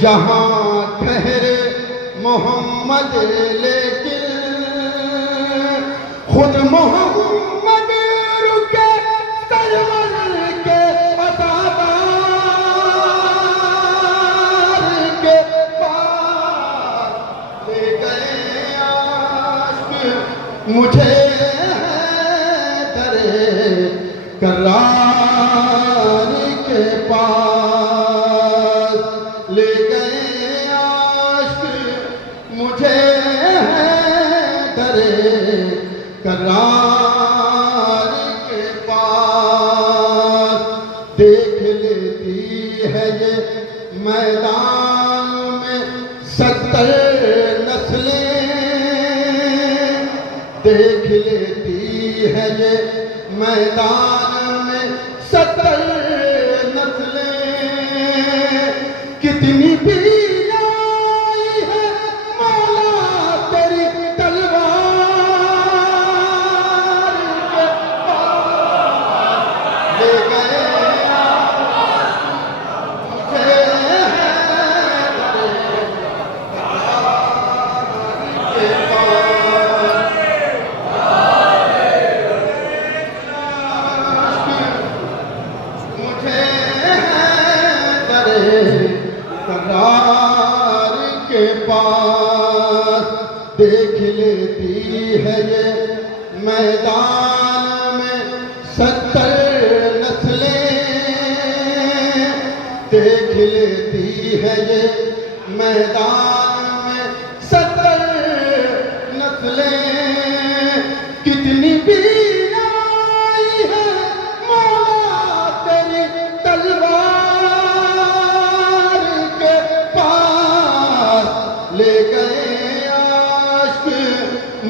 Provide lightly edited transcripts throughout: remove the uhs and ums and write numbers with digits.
जहाँ ठहरे मोहम्मद लेकिन खुद मोहम्मद रुके सरवर के अतादार के पास ले गए आशिक मुझे दरे करार के पास ले गए आशिक मुझे दरे करार के पास देख लेती है ये मैदान में 70 नस्लें देख लेती है ये मैदान में 70 नस्लें कितनी भी आई है मौला तेरी तलवार के पास ले गए मुझे के करार के पास देख लेती है ये मैदान में 70 नस्लें देख लेती है ये मैदान में 70 नस्लें कितनी भी आई है मौला तेरी तलवार के पास ले गए आशिक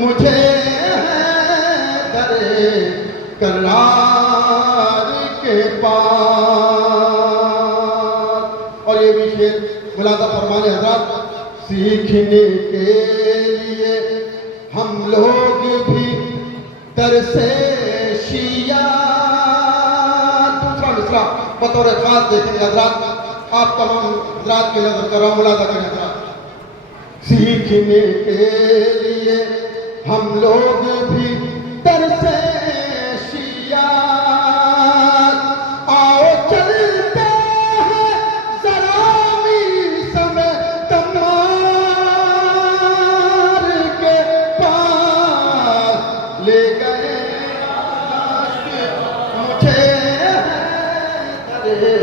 मुझे दरे करार के पास। और ये भी शेर मुलादा फरमाने हज़रात सीखने के लिए हम लोग भी तरसे शिया दूसरा मिसरा बतौर खास देखेंगे हज़रात आप तमाम हज़रात की नजर कर रहा हूं मुलादा करें हज़रात सीखने के लिए हम लोग भी तरसे शिया आओ चलते हैं जरा भी समय तमार के पास ले गए आशिक मुझे दरे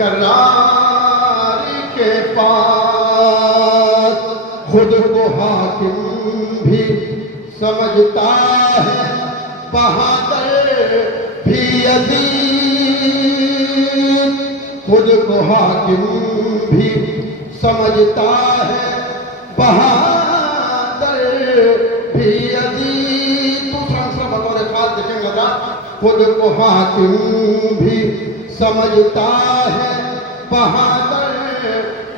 करार के पास खुद को हाकिम भी समझता है बहादुर भी अजीज खुद को हाकिम भी समझता है बहादुर भी अजीज दूसरा दूसरा बतौर खास देखेंगे ना खुद को हाकिम भी समझता है बहादुर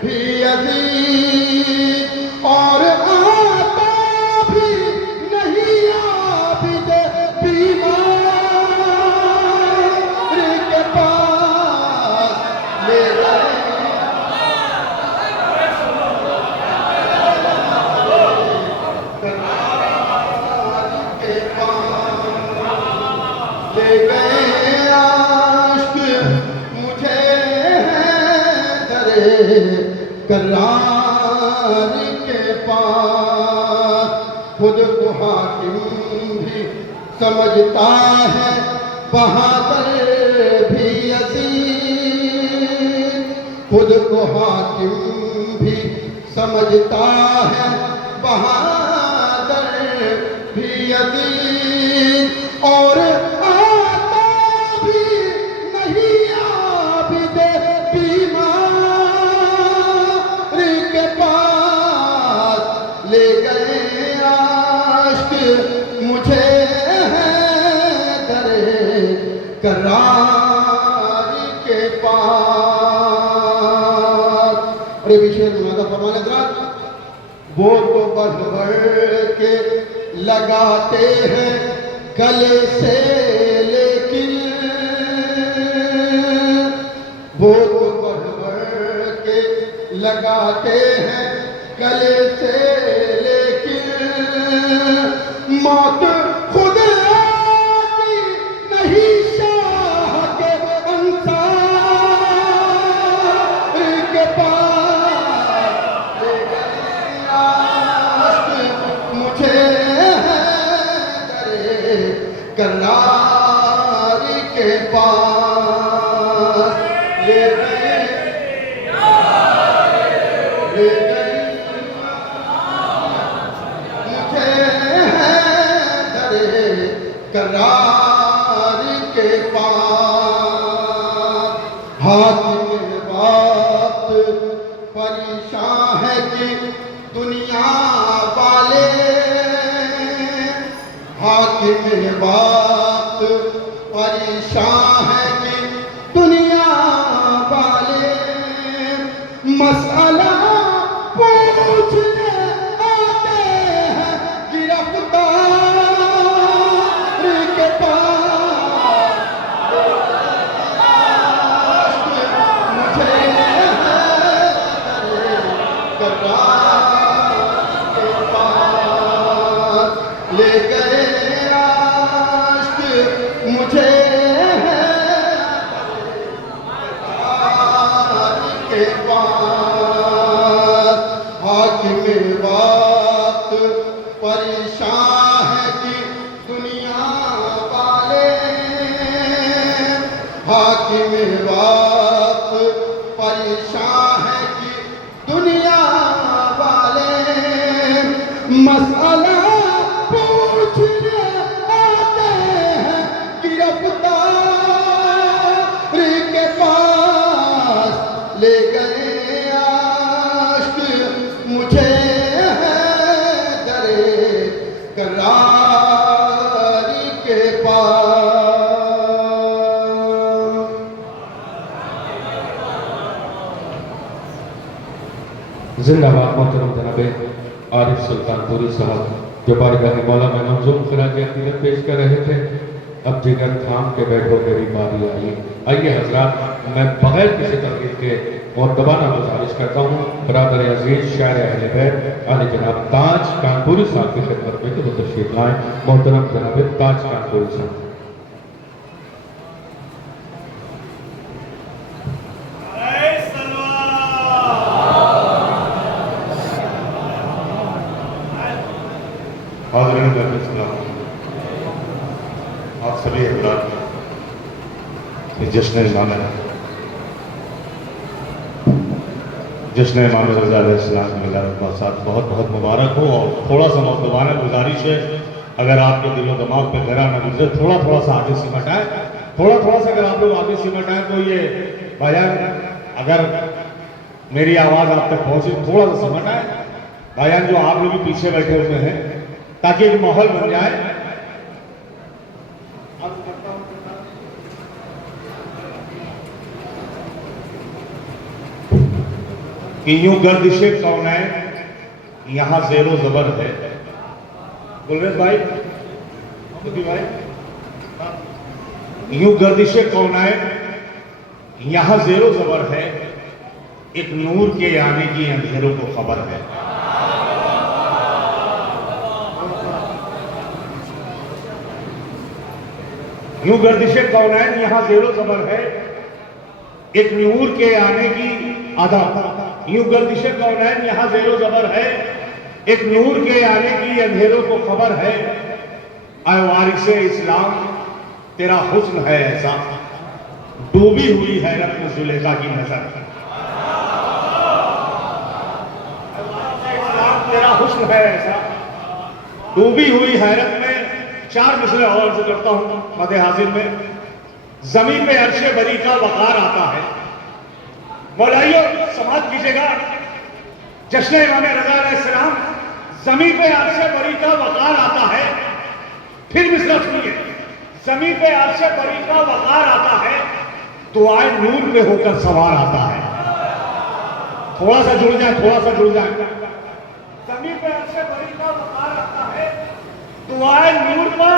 भी अजीज और आता भी नहीं आबिद बीमार के पास ले गए के पास ले गए आशिक मुझे दरे करार के पास खुद को हाकिम भी समझता है बहादुर भी अजीज खुद को हाकिम भी समझता है बहादुर भी अजीज और आता भी नहीं आबिद बीमार के पास ले गए आशिक मुझे दरे करार के पास। अरे विषय मुलादा फरमाने हज़रात वो तो बढ़ बढ़ के लगाते हैं गले से लेकिन वो तो बढ़ बढ़ के लगाते हैं गले से, लेकिन मौत खुद आती नहीं शाह के अंसार के पास। ले गई आस मुझे है दरे करार के पास। ले गई मुझे है दरे करार के पास। हाथ में बात परेशान है कि दुनिया वाले, हाथ में बात परेशान है कि दुनिया वाले मसला पूछने आते हैं गिरफ्तार के पास। मुझे है करार के पास। ले गए आश्क मुझे है करार के पास। हाकिम वक्त परेशान है कि दुनिया वाले, हाकिम वक्त परेशान है कि दुनिया वाले मसला पूछने आते हैं गिरफ्तार के पास। ले गए आश्क मुझे है दरे करार के पास। जिंदाबाद मोहतरम जनाबे आरिफ सुल्तानपुरी साहब जो बारगाह मौला में मंजूर खराज अकीदत पेश कर रहे थे। अब जिगर थाम के बैठो मेरी बारी आई। आइए हजरात, मैं बगैर किसी तकलीफ के और दबाना गुजारिश करता हूँ बरादर अजीज शायर अहले बैत आले जनाब ताज कानपुरी साहब की खिदमत में कि वो तशरीफ लाएं। मोहतरम जनाब ताज कानपुरी साहब। आप सभी हजरात जश्न इमाम रज़ा अलैहिस्सलाम की मिलाद के साथ बहुत बहुत मुबारक हो। और थोड़ा सा मौजूदाना गुजारिश है, अगर आपके दिलो दिमाग पे गरा न गुजरे, थोड़ा थोड़ा सा आगे सिमट आए, थोड़ा थोड़ा सा अगर आप लोग आगे सिमट आए तो ये बयान, अगर मेरी आवाज़ आप तक पहुँचे थोड़ा सा सिमट आए बयान, जो आप लोग भी पीछे बैठे हुए हैं, ताकि एक माहौल बन जाए। कि यूं गर्दिशे कौनैन यहां ज़ेरो ज़बर है। गुलरेज भाई, भाई, यूं गर्दिशे कौनैन यहां ज़ेरो ज़बर है, एक नूर के आने की अंधेरों को खबर है। यूं गर्दिशे कौनैन यहां ज़ेरो ज़बर है, एक नूर के आने की अदा। यूं गर्दिशे कौनैन यहां ज़ेरो ज़बर है, एक नूर के आने की अंधेरों को खबर है। ऐ वारिसे इस्लाम तेरा हुस्न है ऐसा, डूबी हुई हैरत में जुलेखा की नजर। तेरा हुस्न है ऐसा, डूबी हुई हैरत में। चार मिसरे और अर्ज करता हूं मदे हाजिर में। जमीन पे अर्शे बरी का वकार आता है। मौलाइयों समाज कीजिएगा, जश्न इमाम रज़ा अलैहिस्सलाम, जमीन पे अर्शे बरी का वकार आता है। फिर मिसरा सुनिए, जमीन पे अर्शे बरी का वकार आता है, दुआए नूर पे होकर सवार आता है। थोड़ा सा जुड़ जाए, थोड़ा सा जुड़ जाए। जमीन पे अर्शे बरी का वकार आता है, दुआए नूर पर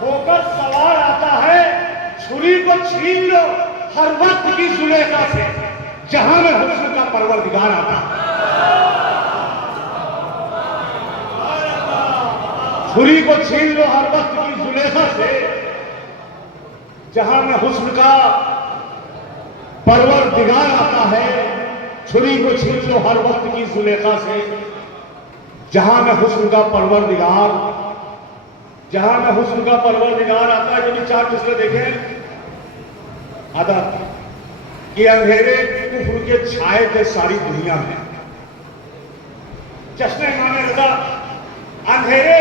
होकर सवार आता है। छुरी को छीन लो हर वक्त की जुलेखा से, जहां में हुस्न का परवरदिगार आता है। छुरी को छीन लो हर वक्त की जुलेखा से, जहां में हुस्न का परवरदिगार आता है। छुरी को छीन लो हर वक्त की जुलेखा से, जहां में हुस्न का परवरदिगार, जहां में हुस्न का परवरदिगार आता है। जो भी चार मिसरे देखें आता कि अंधेरे कुफ्र के छाए थे सारी दुनिया में। जश्न इमाम रजा, अंधेरे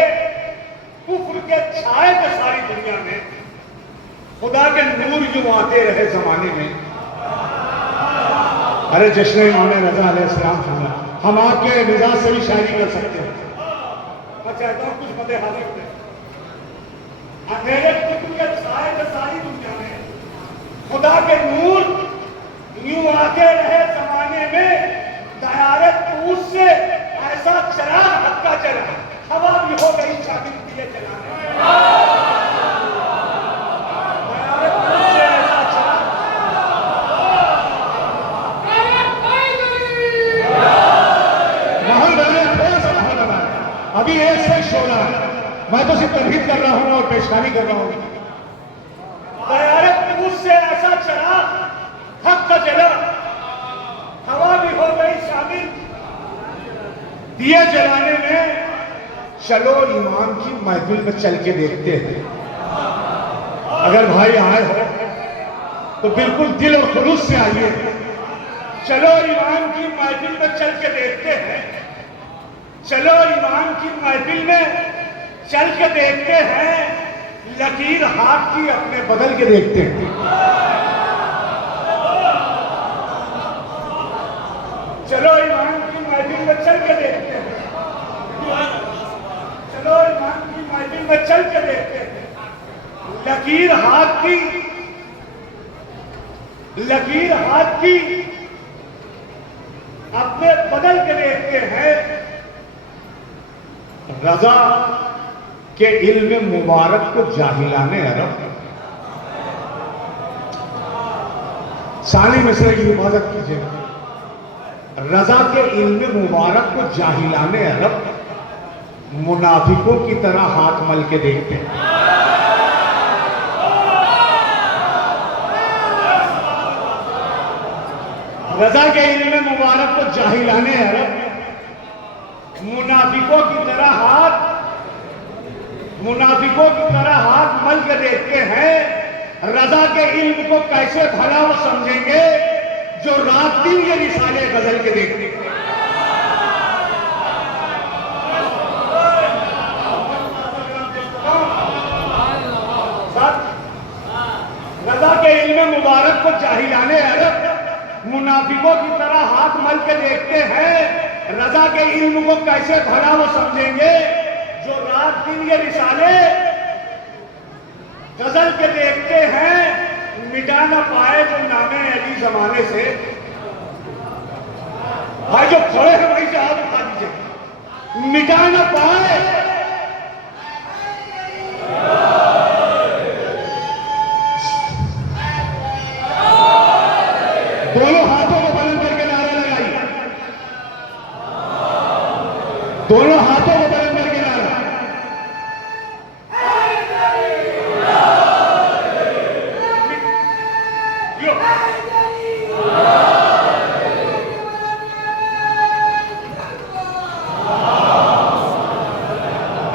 कुफ्र के छाए थे सारी दुनिया में, खुदा के नूर यूं आते रहे जमाने में। अरे जश्न इमाम रजा अलैहिस्सलाम सुनना, हम आपके मिजाज से भी शायरी कर सकते हैं। मैं चाहता हूं कुछ मदे हाजिर में, अंधेरे कुफ्र के छाए थे सारी दुनिया में, खुदा के नूर यूं आते रहे जमाने में। दयारे तूस से ऐसा चराग हक्का चला, हवा भी हो गई शादी दिए चलाने। दयारे तूस से ऐसा चराग, महल बने थोड़ा सा महल बना है। अभी एक से शोला है, मैं तो सिर्फ तनहीद कर रहा हूं और पेशकारी कर रहा हूं। दयारे तूस से ऐसा चराग हक का जला, हवा भी हो गई शामिल दिए जलाने में। चलो ईमान की महफिल में चल के देखते हैं। अगर भाई आए हो तो बिल्कुल दिल और खुलूस से आइए। चलो ईमान की महफिल में चल के देखते हैं। चलो ईमान की महफिल में चल के देखते हैं। लकीर हाथ की अपने बदल के देखते हैं। चलो ईमान की महफिल में चल के देखते हैं। चलो ईमान की महफिल में चल के देखते हैं। लकीर हाथ की, लकीर हाथ की अपने बदल के देखते हैं। रजा के इल्म मुबारक को जाहिलाने अरब, साली मिसरे की हिफाजत कीजिएगा। रजा के इल्म मुबारक को जाहिलाने अरब, मुनाफिकों की तरह हाथ मल के देखते हैं। रजा के इल्म मुबारक को जाहिलाने अरब, मुनाफिकों की तरह हाथ, मुनाफिकों की तरह हाथ मल के देखते हैं। रजा के इल्म को कैसे भला वो समझेंगे जो रात दिन ये रिसाले गजल के देखते हैं। रजा के इल्म मुबारक को जाहिलाने अरब, मुनाफिकों की तरह हाथ मल के देखते हैं। रजा के इल्म को कैसे भला वो समझेंगे जो रात दिन ये रिसाले गजल के देखते हैं। मिटा ना पाए जो नामे अली जमाने से। भाई जो खड़े हैं वही से हाथ उठा दीजिए। मिटा ना पाए, दोनों हाथों को बुलंद करके नारा लगाइए। दोनों हाथों को बुलंद करके नारा।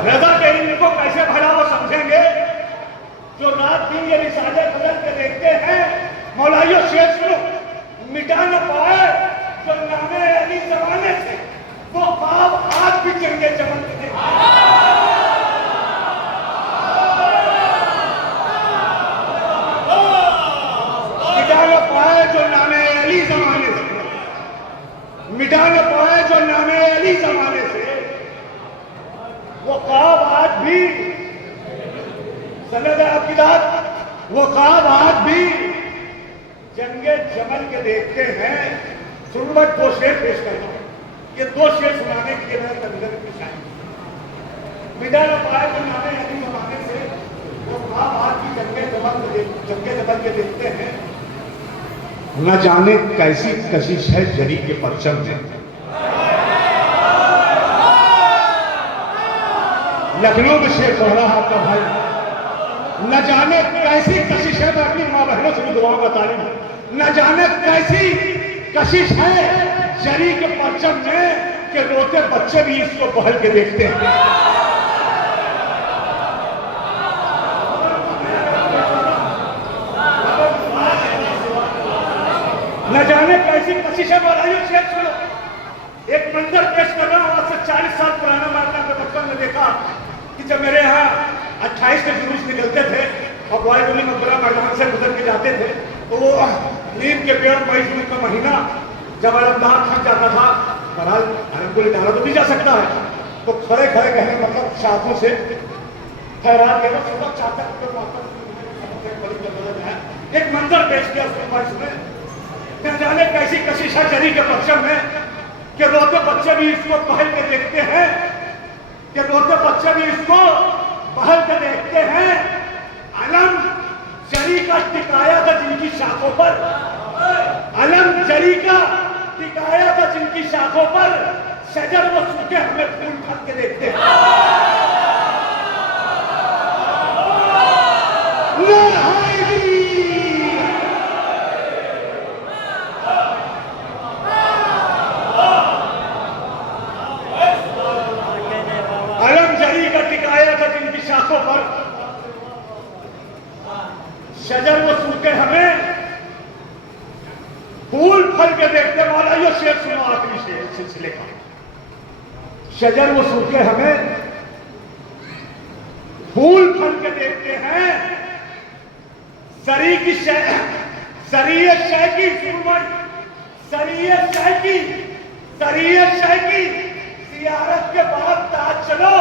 रजा के इल्म को कैसे भला वो समझेंगे जो रात दिन ये रिसाले बदल के देखते हैं। मौलाइयों शेर सुनो, मिटा न पाए जो नामे अली जमाने से, वो ख्वाब आज भी चंगे चमन के देखते हैं। मिटा न पाए जो नामे अली जमाने से, मिटा न पाए जो नामे अली जमाने से, वो ख्वाब आज भी सनद अकीदत, वो ख्वाब आज भी जंगे जमल के देखते हैं। सुनबत दो शेर पेश करता हूं, ये दो शेर सुनाने के लिए मैं तनजर की शायद। मिटा न पाए जो नामे अली जमाने से, वो ख्वाब आज भी जंगे जमल के देखते हैं। न जाने कैसी कशिश है जरी के परचम में। लखनऊ में शेर पढ़ रहा आपका भाई, न जाने कैसी कशिश है, मैं अपनी माँ बहनों से भी दुआऊंगा तालीम, न जाने कैसी कशिश है जरी के परचम में कि रोते बच्चे भी इसको पहल के देखते हैं। न जाने कैसी कशिश है। बोलाइए शेर सुनो, एक मंजर पेश कर रहा हूं, आज से 40 साल पुराना। मैं अपने बचपन में देखा कि जब मेरे यहाँ 28 के जुलूस निकलते थे और ग्वालगली मकबरा मैदान से गुजर के जाते थे, तो वो नीम के पेड़ मई जून का महीना जब अलमदार थक जाता था, बहरहाल अलमकुल डाला तो नहीं जा सकता है, तो खड़े खड़े कहने मतलब शाखों से खैरात के वक्त सुबह चाहता एक मंजर पेश किया उसके पास में। न जाने कैसी कशिश है जरी के परचम में कि रोते बच्चे भी इसको पहल के देखते हैं, कि रोते बच्चे भी इसको पहल के देखते हैं। अलम जरी का टिकाया था जिनकी शाखों पर, अलम जरी का टिकाया था जिनकी शाखों पर, शजर वो सूखे हमें फूल फल के देखते हैं। अलम जरी का टिकाया था जिनकी शाखों पर, शजर वो सूखे हमें फूल फल के देखते। वाला ये शेर सुनो, आखिरी शेर सिलसिले का। शजर वो सूखे हमें फूल फल के देखते हैं, सरी की सरिये शह की सुरमई, सरिये शह की जियारत के बाद ताज चलो,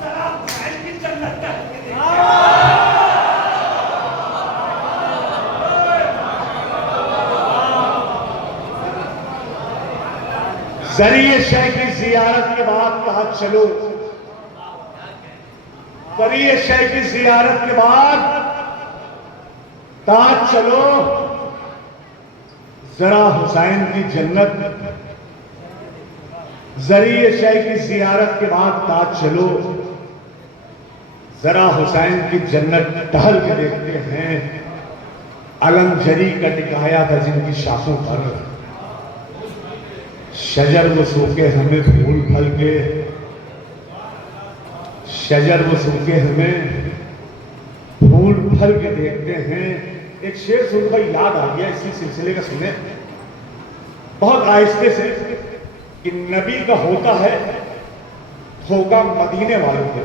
सलाम हुसैन की जन्नत का। जरिए शह की जियारत के बाद कहा चलो, जरिए शह की जियारत के बाद ताज चलो, जरा हुसैन की जन्नत। जरिए शह की जियारत के बाद ताज चलो, जरा हुसैन की जन्नत टहल के देखते हैं। अलम जरी का टिकाया था जिनकी शाखों पर, शजर वो सूखे हमें फूल फल के, शजर वो सूखे हमें फूल फल के देखते हैं। एक शेर सुनकर याद आ गया, इसी सिलसिले का सुने बहुत आहिस्ते से, कि नबी का होता है धोखा मदीने वालों को।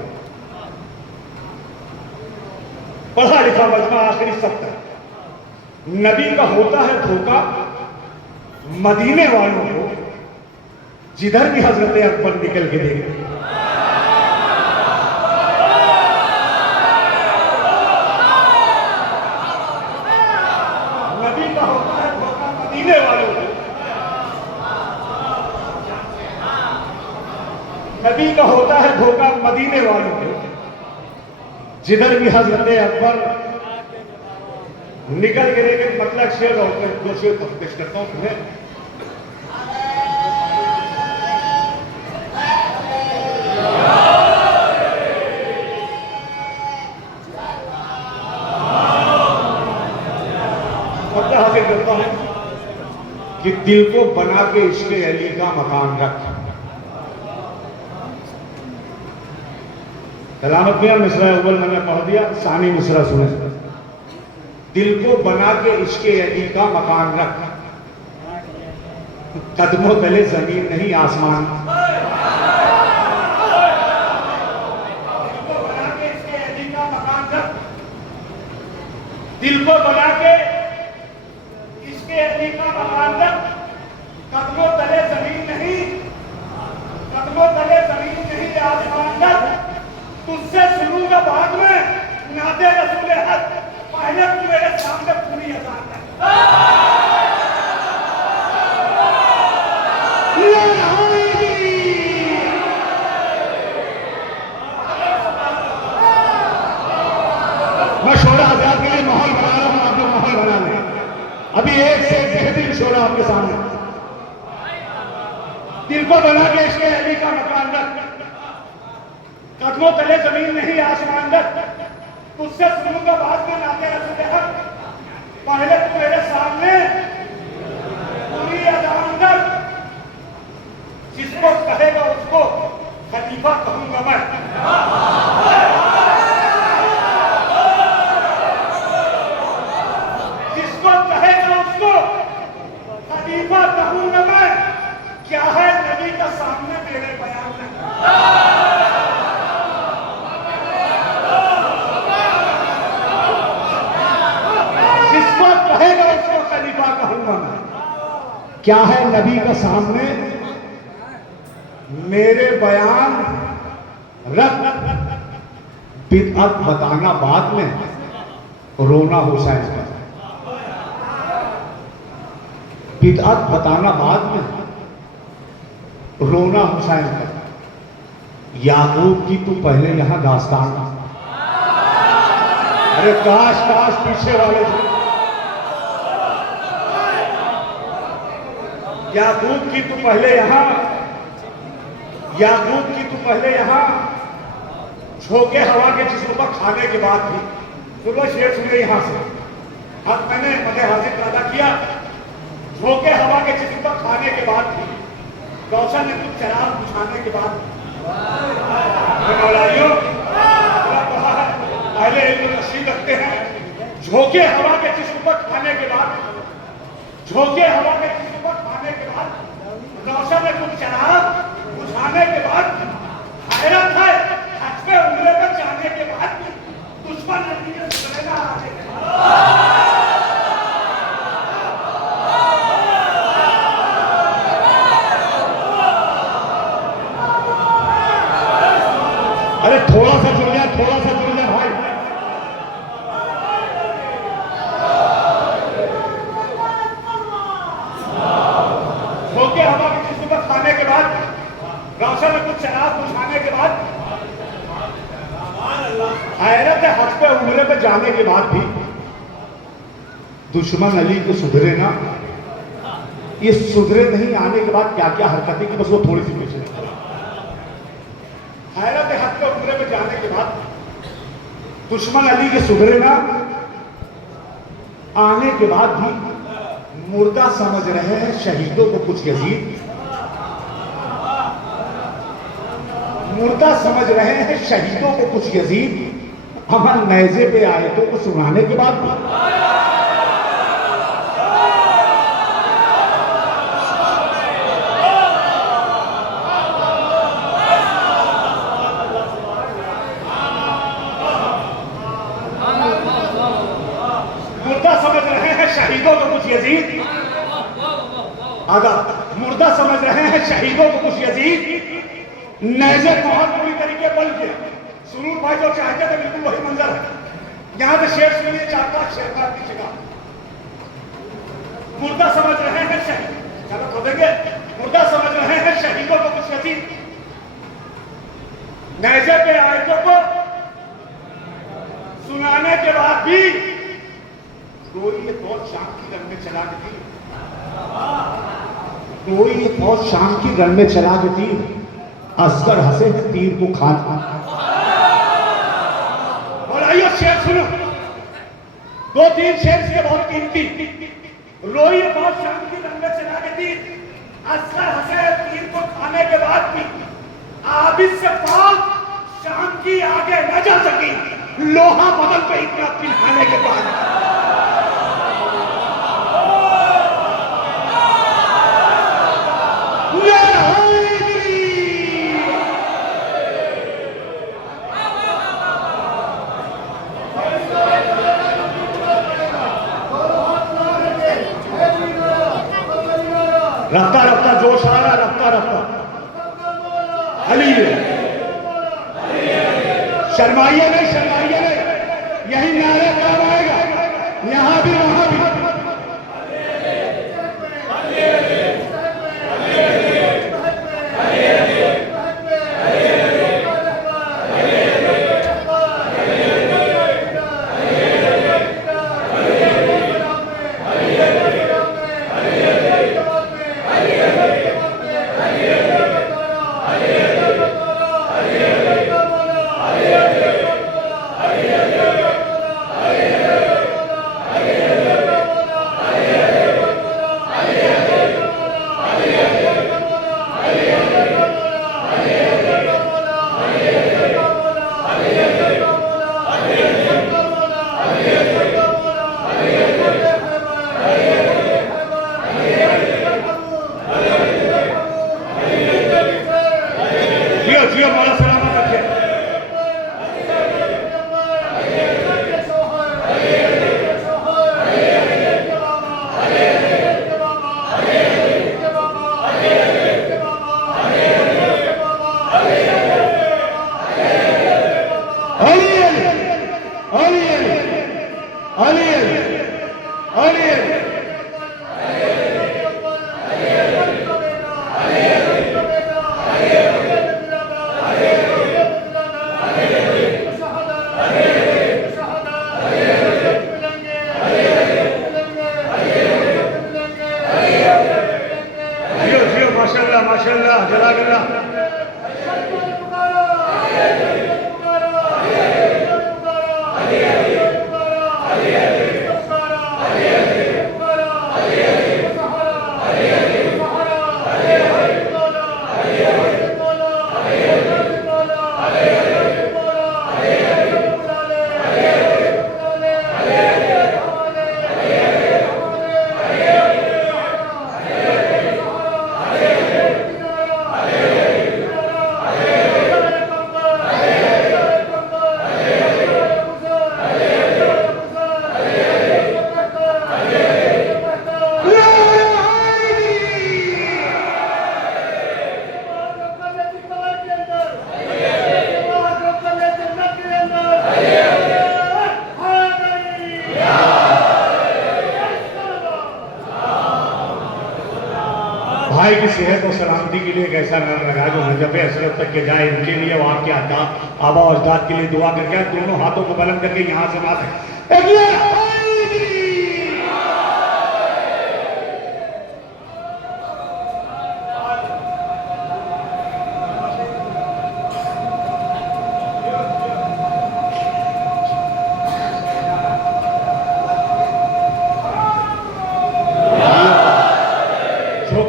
पढ़ा लिखा मजमा आखिरी सब तक, नबी का होता है धोखा मदीने वालों को, जिधर भी हजरत अकबर निकल के देखे। नबी का होता है धोखा मदीने वालों को, नबी का होता है धोखा मदीने वालों को, जिधर भी हजरत अकबर निकल के देखे। मतलब शेर होकर दो शेर पेश करता हूं तुम्हें। हासिल करता हूं कि दिल को बना के इश्क़ अली का मकान रख। सलामत मियां मिसरा अव्वल मैंने पढ़ दिया, सानी मिसरा सुने। दिल को बना के इश्क़ अली का मकान रख, कदमों तले जमीन नहीं आसमान। दिल को बना के इसके अली का मकान रख, कदमों तले जमीन नहीं, कदमों तले जमीन नहीं आसमान रख। तुझसे सुनूंगा बाद में नादे रसूल हक, पहले तू मेरे सामने पूरी अजान है। मैं शोरा आजाद के लिए माहौल बना रहा हूं, आप लोग माहौल बना लें। अभी एक से एक बेहतरीन शोरा आपके सामने। दिल को बना के इसके अली का मकान रख, कदमों तले जमीन नहीं आसमान रख, तुझसे सुनूंगा बाद में नाते रसूल हक, पहले तू मेरे सामने पूरी अजान कर, जिसको कहेगा उसको खलीफा कहूंगा मैं। जिसको कहेगा उसको खलीफा कहूंगा मैं। क्या है नबी का सामने मेरे बयान में? जिसको कहेगा उसको खलीफा कहूंगा मैं। क्या है नबी का सामने मेरे बयान रख, बिदअत बताना बाद में, रोना हुसैन का। बिदअत बताना बाद में, रोना हुसैन का। याकूब की तू पहले यहां दास्तान। अरे काश काश पीछे वाले थे। याकूब की तू पहले यहां, याकूब की तू पहले यहां, झोंके हवा के जिस्म पर खाने के बाद भी। तो वो शेर सुने यहां से, अब मैंने मदे हाजिर पैदा किया। झोंके हवा के जिस्म पर खाने के बाद भी, कौशल ने कुछ चराग बुझाने के बाद, पहले इल्म नसीब रखते हैं। झोंके हवा के जिस्म पर खाने के बाद, झोंके हवा के जिस्म पर खाने के बाद, कौशल ने कुछ चराग बुझाने के बाद, हैरत है हज पे उम्रे पर जाने के बाद दुश्मन नतीजे सुधरेगा आगे। अरे थोड़ा सा जुड़ जाए, थोड़ा सा जुड़ जाए भाई। झोंके हवा की जिस्म पर खाने के बाद, रोशन में कुछ चराग बुझाने के बाद, हैरत है हज पे उम्रे पे जाने के बाद भी दुश्मन अली को सुधरे ना। ये सुधरे नहीं आने के बाद क्या क्या हरकतें की, बस वो थोड़ी सी पीछे। हैरत है हज पे उम्रे पे जाने के बाद दुश्मन अली के सुधरे ना आने के बाद भी मुर्दा समझ रहे हैं शहीदों को कुछ यजीद। मुर्दा समझ रहे हैं शहीदों को कुछ यजीद, अमल नैजे पे आयतों को सुनाने के बाद मुर्दा समझ रहे हैं शहीदों को कुछ यजीद। अगर मुर्दा समझ रहे हैं शहीदों को कुछ यजीद, नैजे बहुत बुरी तरीके बल गया। सुरूर भाई जो चाहते थे बिल्कुल वही मंजर है। यहां पे शेर सुनिए, 4-5 शेर का पीछे का। मुर्दा समझ रहे हैं शहीद, चलो खोदेंगे। मुर्दा समझ रहे हैं शहीदों को कुछ यजीद, नैजे पे आयतों को सुनाने के बाद भी कोई ये बहुत शाम की रन में चला देती, कोई ये बहुत शाम की रन में चला देती। असगर हंसे तीर को खाना। और आइए शेर सुनो, 2-3 शेर से बहुत कीमती। रोई बहुत शाम की रन में चला देती, असगर हंसे तीर को खाने के बाद भी आबिद से पाक शाम की आगे न जा सकी, लोहा बदल पे इतना पिघलाने के बाद। रफ्ता रफ्ता जोश आ रहा, रफ्ता रफ्ता अली शर्माइए नहीं, शर्माइए नहीं, यही नारे काम आएगा, यहां भी वहां भी। माशाल्लाह जज़ाकल्लाह। भाई की सेहत और सलामती के लिए एक ऐसा नाम लगा जो नजब असरत तक के जाए, इनके लिए वो आपके आबा और अजदाद के लिए दुआ करके दोनों हाथों को बुलंद करके यहाँ से बात है।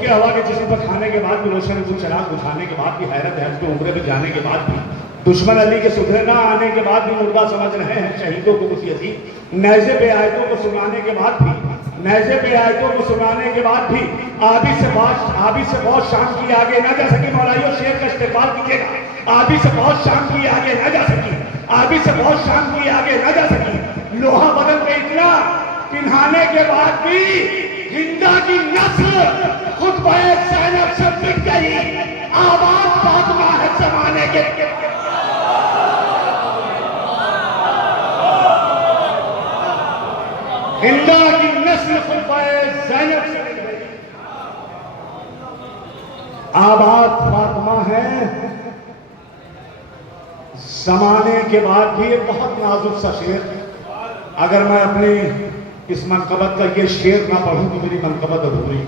हवा के जिस्म पर खाने के बाद भी, रोशन को चराग बुझाने के बाद भी, हैरत हज पे उम्रे पे जाने के बाद भी, दुश्मन अली के सुधरे ना आने के बाद भी मुर्दा समझ रहे हैं शहीदों को मुसीयती, नैज़े पे आयतों को सुनाने के बाद भी, नैज़े पे आयतों को सुनाने के बाद भी आबी से बहुत शाम की आगे ना जा सकी। मौलाइयों शेर का इस्तेमाल कीजिएगा। आबी से बहुत शाम की आगे ना जा सकी, आबी से बहुत शाम की आगे ना जा सकी। लोहा बदन पे इतना पिन्हाने के बाद भी हिंदा की नस्ल खुद ज़ैनब से बिक गई। आवाज फातिमा है जमाने के। हिंदा की नस्ल खुद ज़ैनब से बिक गई। आबाद फातिमा है जमाने के बाद भी। एक बहुत नाजुक सा शेर, अगर मैं अपने इस मनकबत का ये शेर ना पढ़ूं तो मेरी मनकबत अधूरी।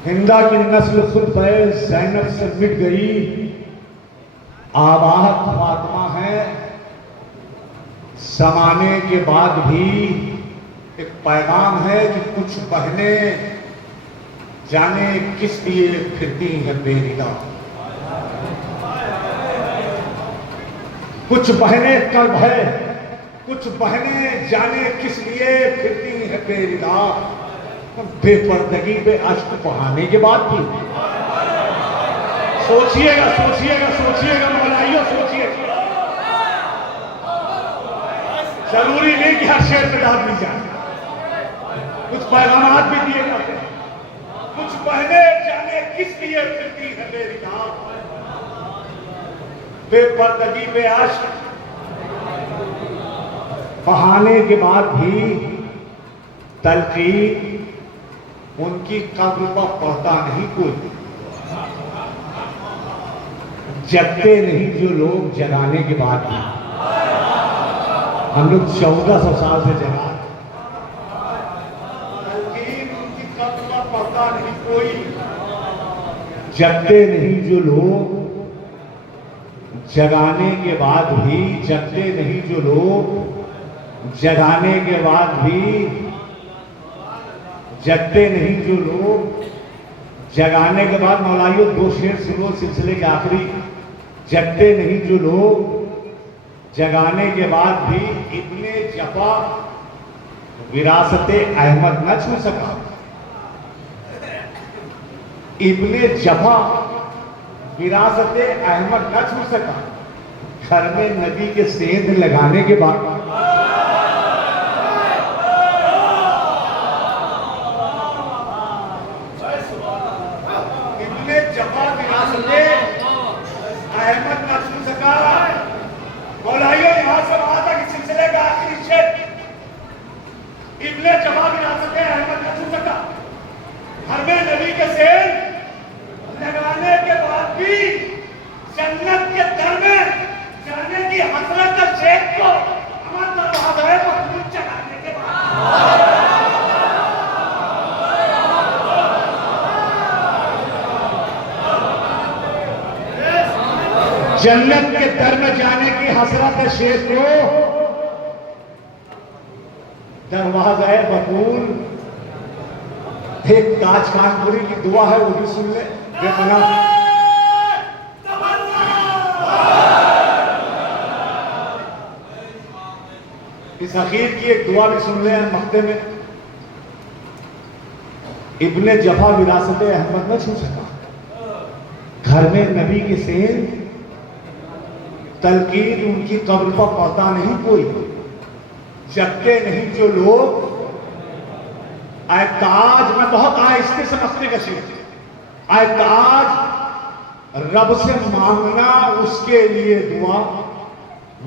हिंदा की नस्ल खुद ज़ैनब से मिट गई। आबाद फातिमा है जमाने के बाद भी। एक पैगाम है कि कुछ बहनें जाने किस लिए फिरती हैं बेरिदा। कुछ बहनें कल्ब है, कुछ बहनें जाने किस लिए फिरती है बेरिदा। बेपर्दगी पे अश्क बहाने के बाद भी। सोचिएगा सोचिएगा सोचिएगा मौलाइयों, सोचिएगा। जरूरी नहीं कि हर शेर पे डाल दी जाए, कुछ पैगामात भी दिए जाते हैं। कुछ बहनें जाने किस लिए फिरती है बेरिदा। बेपर्दगी पे अश्क बहाने के बाद भी तलकीन उनकी कब्र पर पड़ता नहीं कोई। जगते नहीं जो लोग जगाने के बाद भी। हम लोग 1400 साल से जगा, तलकीन उनकी कब्र पर पड़ता नहीं कोई। जगते नहीं जो लोग जगाने के बाद भी। जगते नहीं जो लोग जगाने के बाद भी। जगते नहीं जो लोग जगाने के बाद। मौलाइयों 2 शेर सुनो सिलसिले के आखिरी। जगते नहीं जो लोग जगाने के बाद भी। इब्ने जफा विरासते अहमद न छू सका। इब्ने जफा विरासते अहमद न छू सका। घर में नबी के सेंध लगाने के बाद। इब्ने जफा विरासते अहमद न छू सका। मौलाइयों यहां से वहां तक इस सिलसिले का आखिरी शेर। इब्ने जफा विरासते अहमद न छू सका। घर में नबी के सेंध लगाने के बाद भी जन्नत के दर में जाने की हसरत शेख को हमारा दरवाजा है चढ़ाने के बाद। जन्नत के दर में जाने की हसरत है शेख को, दरवाज़ा बकूल। एक ताज कानपुरी की दुआ है, वो भी सुन ले बेपना। इस अखीर की एक दुआ भी सुन ले मक्ते में। इब्ने जफा विरासत अहमद न छू सका, घर में नबी के सेन तलकीन उनकी कब्र पर पड़ता नहीं कोई, जगते नहीं जो लोग। आए ताज, मैं बहुत आहिस्ते से मस्ते का शेर, आए ताज रब से मांगना उसके लिए दुआ,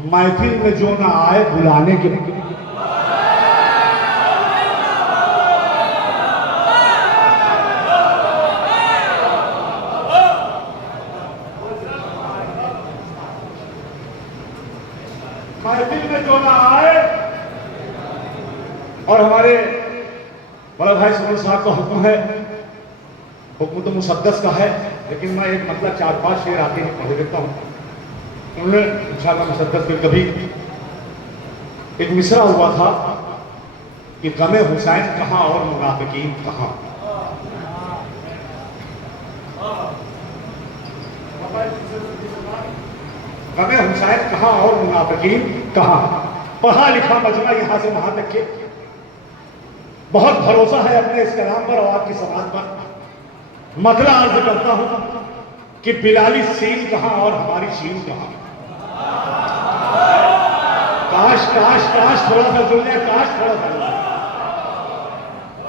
महफिल में जो ना आए बुलाने के लिए। महफिल में जो ना आए। और हमारे बड़ा भाई सुमन साहब का हुक्म है, हुक्म तो मुसद्दस का है, लेकिन मैं एक मतलब 4-5 शेर आते ही पढ़ देता हूँ। उन्होंने इंशाअल्लाह मुसद्दस में कभी एक मिसरा हुआ था कि गमे हुसैन कहाँ और मुनाफिकीन कहाँ। गमे हुसैन कहाँ और मुनाफिकीन कहाँ। पढ़ा लिखा मजमा यहां से वहां तक के, बहुत भरोसा है अपने इस कलाम पर और आपकी समाज पर। मतला अर्ज करता हूं कि बिलाली सीन कहां और हमारी शीन कहां। काश काश काश थोड़ा सा जुड़ जाए, काश थोड़ा सा।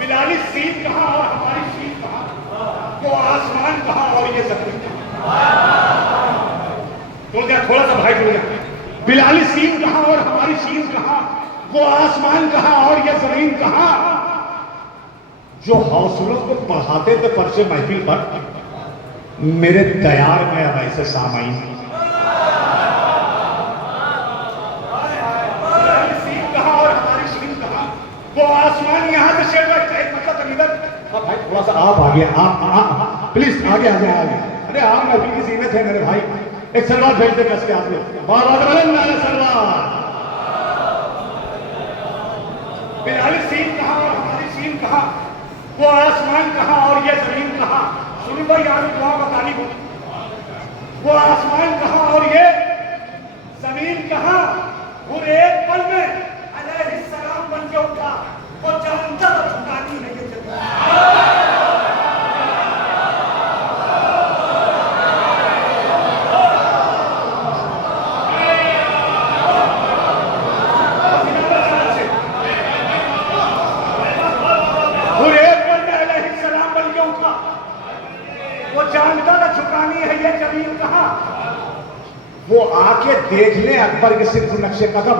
बिलाली सीन कहां और हमारी शीन कहां, वो आसमान कहां और ये जमीन कहां। जुड़ जाए थोड़ा सा भाई, जुड़ जाए। बिलाली सीन कहां और हमारी शीन कहां, वो आसमान कहां और ये जमीन कहां। जो हौसलों को बढ़ाते थे पर्चे महफिल पर, मेरे तैयार में अब ऐसे सामाइन। सीन कहां और हमारी शीन कहां, वो आसमान यहां से शेर मतलब इधर। भाई थोड़ा सा आप आगे, आप प्लीज आगे आ जाए, आगे। अरे आप महफिल की जीनत है मेरे भाई। एक सलवार भेज दे कस के आप लोग, सलवार। बिलाली सीन कहां और हमारी शीन कहां, वो आसमान कहां और ये जमीन कहां। सुन भाई यार दुआ बतानी हो, वो आसमान कहां और ये जमीन कहां। वो एक पल में अलैहिस्सलाम बन के उठा, वो जानता था झुकानी है ये जमीन। वो जानता था झुकानी है ये जमीन कहां। वो आके देख ले अकबर के सिर्फ नक्शे कदम,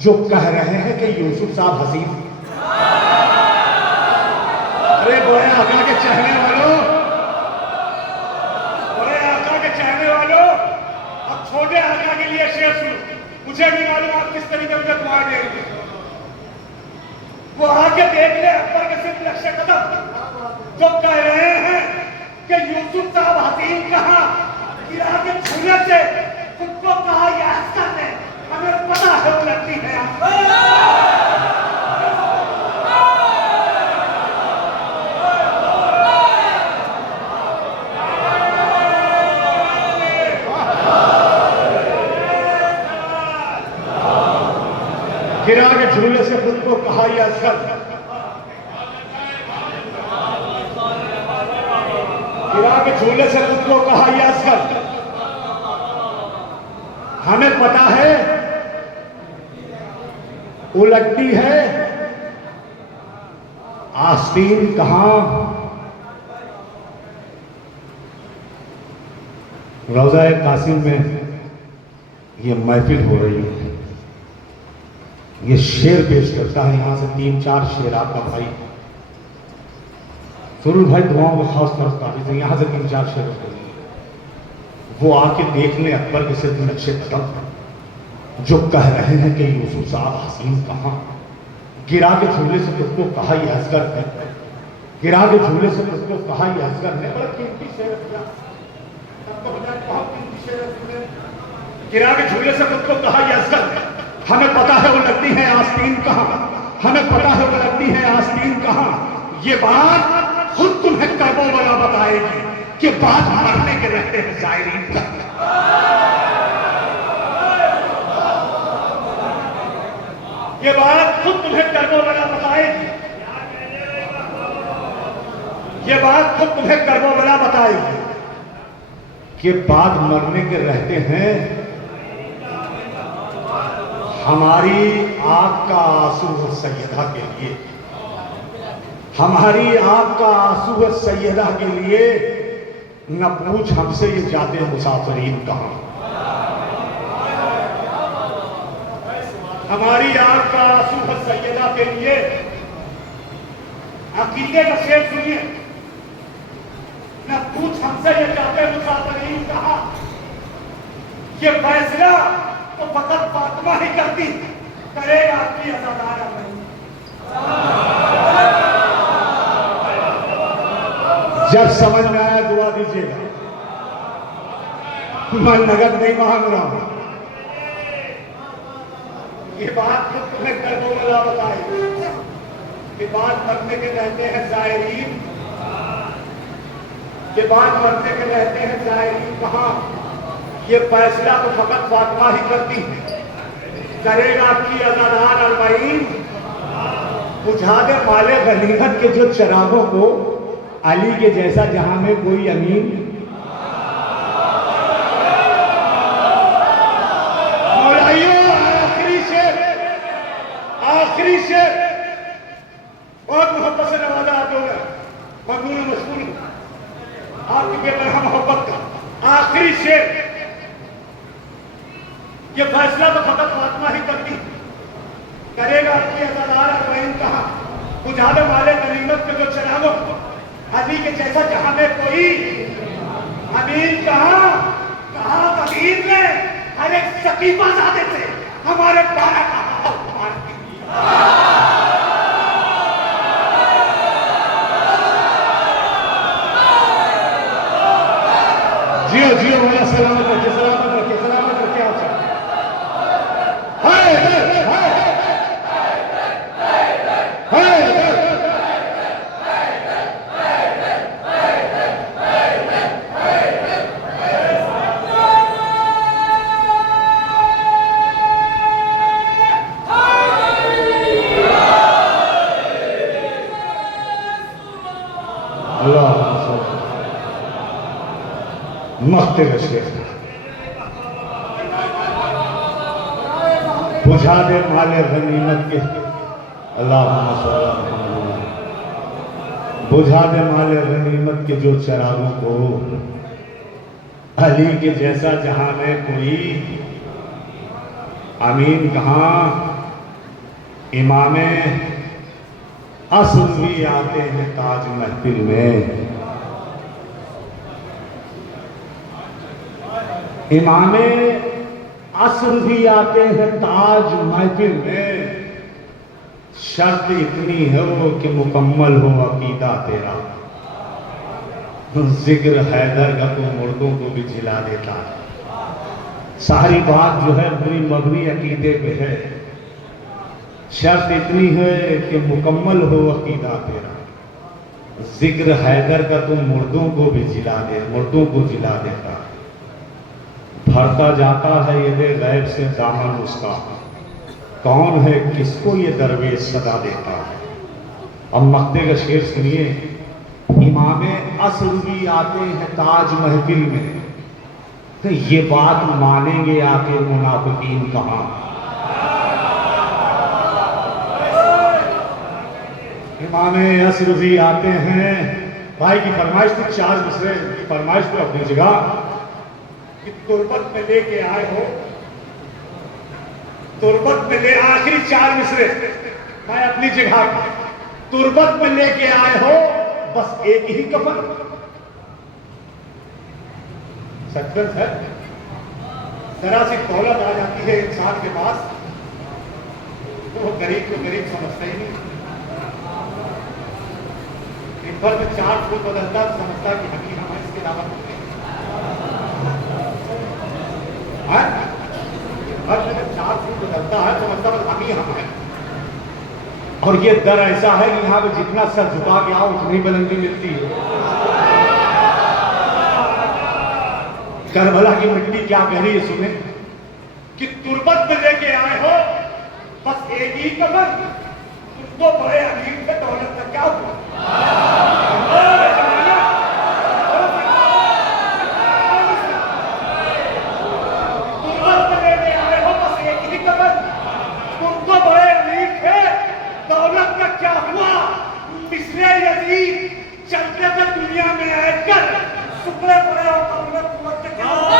जो कह रहे हैं कि यूसुफ साहब हसीन। अरे बड़े आका के चाहने वालों, बड़े आका के चाहने वालों, अब छोटे आका के लिए शेर सुनो। मुझे नहीं मालूम आप किस तरीके से दुआ देंगे। वो आके देख ले अकबर के सिर्फ नक्शे कदम, जो कह रहे हैं कि यूसुफ साहब हसीन कहां। गिरा के छूने से खुद को कहा यह हसन है, हमें पता है वो लगती है। गिरा के झूले से खुद को कहा यह असगर, गिरा के झूले से खुद को कहा यह असगर। हमें पता है उलटती है आस्तीन कहां। रोज़ा कासिम में ये महफिल हो रही है, ये शेर पेश करता है। यहां से 3-4 शेर आपका भाई सुरुल भाई दुआओं को खास तरफ काफी थे। यहां से 3-4 शेर होते हैं। वो आके देख ले अकबर के सिर्फ नक्शे कदम, जो कह रहे हैं कि यूसुफ साहब हसीन कहां। गिरा के झूले से खुद को कहा यह असगर है, गिरा के झूले से खुद को कहा यह असगर है। बड़ा कीमती शेर है। तब तो हो जाए बहुत कीमती शेर है तुमने। गिरा के झूले से खुद को कहा ये असगर, हमें पता है वो लगती है आस्तीन कहाँ, हमें पता है वो लगती है आस्तीन कहाँ। ये बात खुद तुम्हें कर्मों वाला बताएगी कि बात मरने के रहते हैं जायरीन का। ये बात खुद तुम्हें कर्मों वाला बताएगी, ये बात खुद तुम्हें कर्मों वाला बताएगी कि बाद मरने के रहते हैं। हमारी आग का आंसू है सैयदा के लिए, हमारी आग का आंसू है सैयदा के लिए। न पूछ हमसे ये जाते मुसाफिरीन कहाँ। हमारी आग का आंसू है सैयदा के लिए। अकीदे का शेर सुनिए, न पूछ हमसे ये जाते मुसाफिरीन कहाँ। ये फैसला तो फकत फातिमा ही करती, करेगा आपकी अज़ादार नहीं। जब समझ में आया दुआ दीजिएगा, मैं नगद नहीं मांग रहा हूं। ये बात खुद तुम्हें कर्मों वाला बताए कि बात मरने के रहते हैं जायरीन, ये बात मरने के रहते हैं जायरीन कहाँ। ये फैसला तो फकत फातिमा ही करती है, करेगा आपकी अज़ादार अलमईन। बुझा दे माले गनीमत के जो चरागों को, अली के जैसा जहां में कोई अमीन। मौलाइयों आखिरी शेर और मोहब्बत से नवाजा आप लोग मजमून मशहूर आपकी बेपरवाह मोहब्बत का आखिरी शेर। ये फैसला तो फकत फातिमा ही करती, करेगा आपकी अज़ादार अलमईन कहाँ। बुझा दे माले गनीमत के जो चरागों को, अली के जैसा जहां में कोई अमीन कहाँ। कहा कबीर ने हर एक सकीफा ज़ादे से हमारे बारा कहा। जियो जियो वाला सलामत रखे, सलामत रखे, सलामत रखे आप सब। हाय हाय हाय मख्ते शेर बुझा दे माले गनीमत के, अल्लाह बुझा दे माले गनीमत के जो चरागों को, अली के जैसा जहां में कोई अमीन कहाँ। इमामे असर भी आते हैं ताज महफिल में, इमामे असर भी आते हैं ताज महफिल में। शर्त इतनी है वो कि मुकम्मल हो अकीदा तेरा, जिक्र हैदर का तो मुर्दों को भी झिला देता है। सारी बात जो है पूरी मबनी अकीदे पे है। शर्त इतनी है कि मुकम्मल हो अकीदा तेरा, जिक्र हैदर का तो मुर्दों को भी झिला दे, मुर्दों को झिला देता है। भरता जाता है ये गैब से दामन उसका, कौन है किसको ये दरवेश सदा देता है। अब मक्ते का शेर सुनिए, इमामे असर भी आते हैं ताज महफिल में, तो ये बात मानेंगे आके मुनाफिकीन कहाँ। इमामे असर भी आते हैं। भाई की फरमाइश थी, 4 मिसरे की फरमाइश तो अपनी जगह कि तुरबत में लेके आए हो, तुरबत में ले, आखिरी 4 मिसरे मैं अपनी जगह, तुरबत में लेके आए हो बस एक ही कफन। सचमुच है, जरा सी दौलत आ जाती है इंसान के पास तो वो गरीब को गरीब समझता ही नहीं। दिन भर में 4 फूल बदलता समझता कि हकीम हम इसके अलावा है? हर जगह 4 फुट बदलता है तो मतलब हम ही हम हैं। और ये दर ऐसा है कि यहाँ पे जितना सर झुका के आओ उतनी बुलंदी मिलती है। करबला की मिट्टी क्या कह रही है सुने कि तुरबत में लेके आए हो बस एक ही कमर, तुमको बड़े अमीर से दौलत का क्या हुआ? तुरबत में लेके आए हो बस एक ही कमर, तुमको बड़े अमीर थे, दौलत का क्या हुआ? मिस्र यजीद चलते थे दुनिया में आकर, शुक्र पड़े और दौलत का क्या हुआ?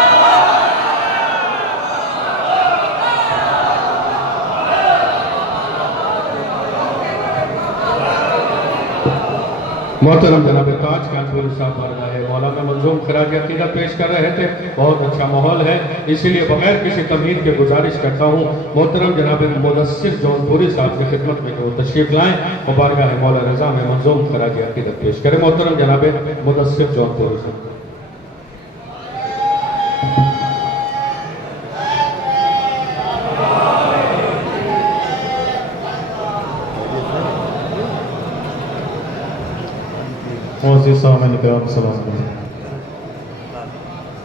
मोहतरम जनाब ताज कानपुरी साहब बारगाह मौलाना मंजूम खराज अकीदत पेश कर रहे थे। बहुत अच्छा माहौल है, इसीलिए बगैर किसी तमीर के गुजारिश करता हूँ मोहतरम जनाब मुदस्सिर जौनपुरी साहब की खिदमत में वो तशरीफ लाएँ और बारगाह मौला रजा में मंजूम खराज अकीदत पेश करें। मोहतरम जनाब मुदस्सिर जौनपुरी साहब।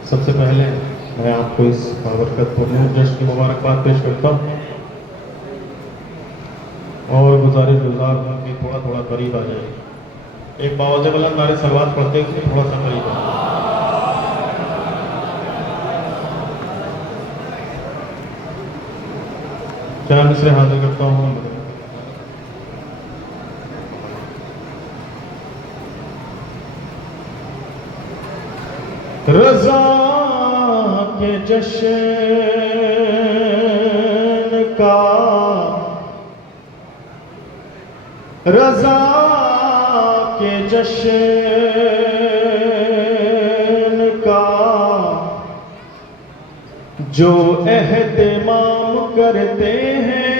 सबसे पहले मैं आपको इस बाबरकतपूर्ण जश्न की मुबारकबाद पेश करता हूँ और गुजार हूँ कि थोड़ा थोड़ा करीब आ जाए। एक बावजे बुलंद नारे सलवात पढ़ते हुए थोड़ा सा करीब आ क्या मिसरे हाजिर करता हूँ। रज़ा के जश्न का, रज़ा के जश्न का जो एहतमाम करते हैं,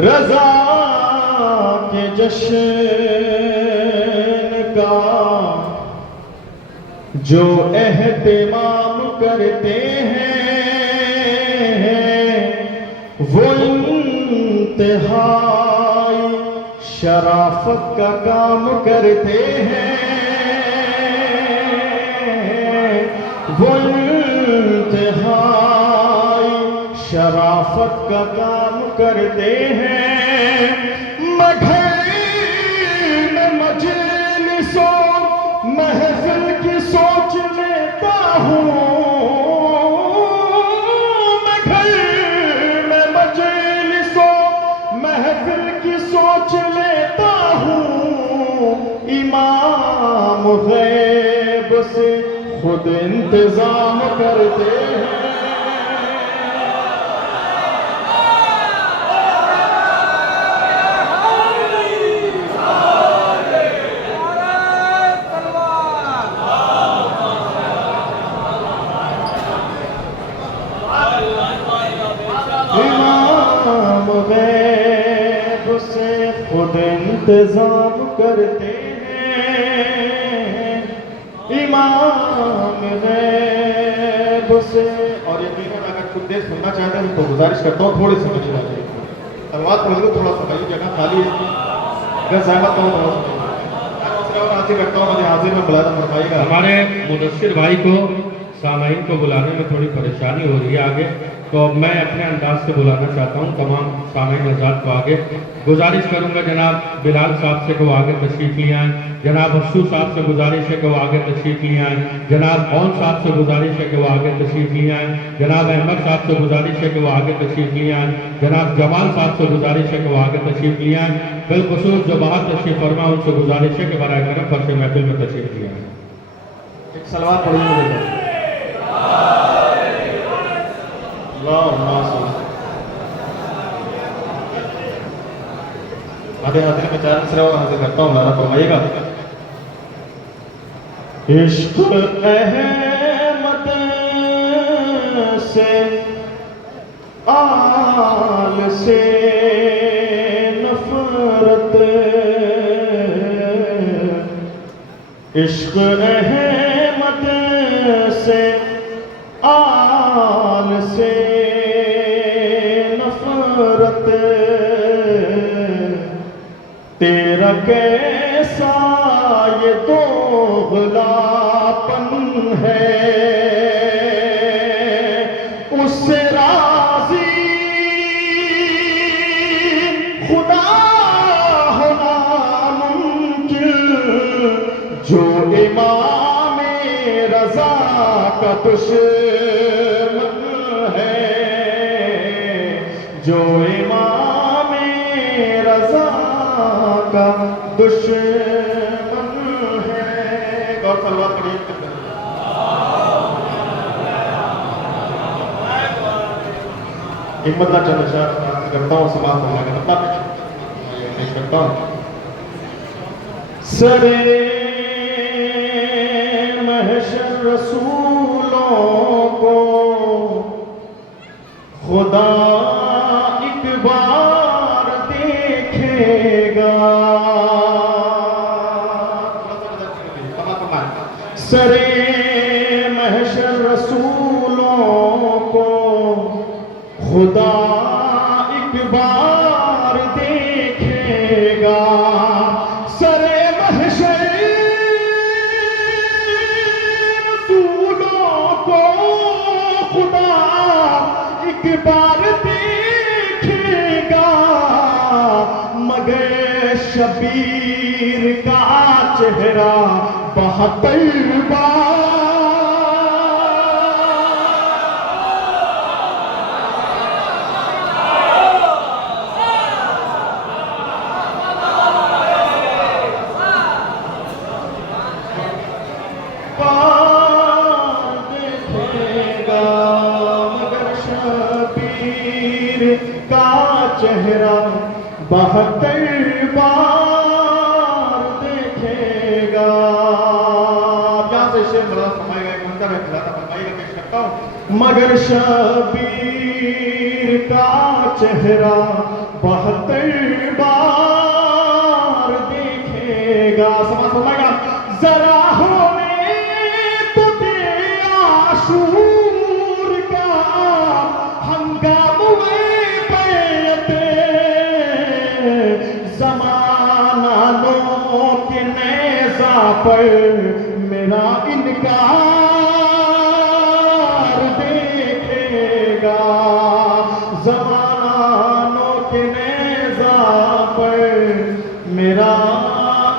रज़ा के जश्न जो एहतमाम करते हैं वो इंतहाई शराफत का काम करते हैं, वो इंतहाई शराफत का काम करते हैं। मजलिसों महफिल की सोच लेता हूँ, मैं घर में मजलिसों महफिल की सोच लेता हूँ। इमाम गैब से खुद इंतजाम करते हैं। खुद इंतजाम करते हैं इमाम गैब से। और यकीनन अगर कुछ देर सुनना चाहते हैं तो गुजारिश करता हूँ थोड़े समय चला जाए। सलवात पढ़ लो थोड़ा सा, भाई जगह खाली है, अगर सहमत हो तो हाजिर रखता हूँ, मुझे हाजिर में बुलाना फरमाइएगा। हमारे मुदस्सिर भाई को सामाइन को बुलाने में थोड़ी परेशानी हो रही है आगे, तो मैं अपने अंदाज से बुलाना चाहता हूँ तमाम सामाइन आज़ाद को आगे। गुजारिश करूँगा जनाब बिलाल साहब से कि वो आगे तशरीफ़ ले आएँ, जनाब अफसू साहब से गुजारिश है कि वो आगे तशरीफ़ ले आएँ, जनाब कौन साहब से गुजारिश है कि वो आगे तशरीफ़ ले आएँ, जनाब अहमद साहब से गुजारिश है कि वो आगे तशरीफ़ ले आएँ, जनाब जमाल साहब से गुजारिश है कि वो आगे तशरीफ़ ले आएँ। बिलखुसूस जो बाहर तशरीफ़ फरमा उनसे गुजारिश है कि बराए करम फर्श महफिल में तशरीफ़ ले आएँ। एक सलवात पढ़िए। आधे हाजिर में 4 मिसरे और हाजिर करता हूँ, लाना फरमाइएगा। इश्क अहमद से आल से नफरत, इश्क रहमत से आल से नफरत तेरा कैसा ये दोगलापन है, उससे राजी खुदा होना मुमकिन जो इमाम रजा का दुश्मन है, जो इमाम रजा का दुश्मन है। गौर सलवात पढ़िए। हिम्मत चंद शाह करता हूँ समाज को मतलब पेश करता हूँ। सरे महशर रसूलों को खुदा एक बार देखेगा, सरे महशर रसूलों को खुदा एक बार देखेगा, सरे महशर रसूलों को खुदा एक बार देखेगा, मगर शबीर का चेहरा 72 बार देखेगा, मगर शबीर का चेहरा 72 बार देखेगा। यहाँ से शेर बड़ा फरमाएगा, एक मंजर है खिलाता फरमाएगा, पेश करता हूँ। मगर शबीर का चेहरा 72 बार देखेगा। समाज फरमाएगा, जरा होने तो दे आशूर का हंगामे बैते, ज़माना नोक नेज़ा पर मेरा इनकार देखेगा, ज़माना नोक नेज़ा पर मेरा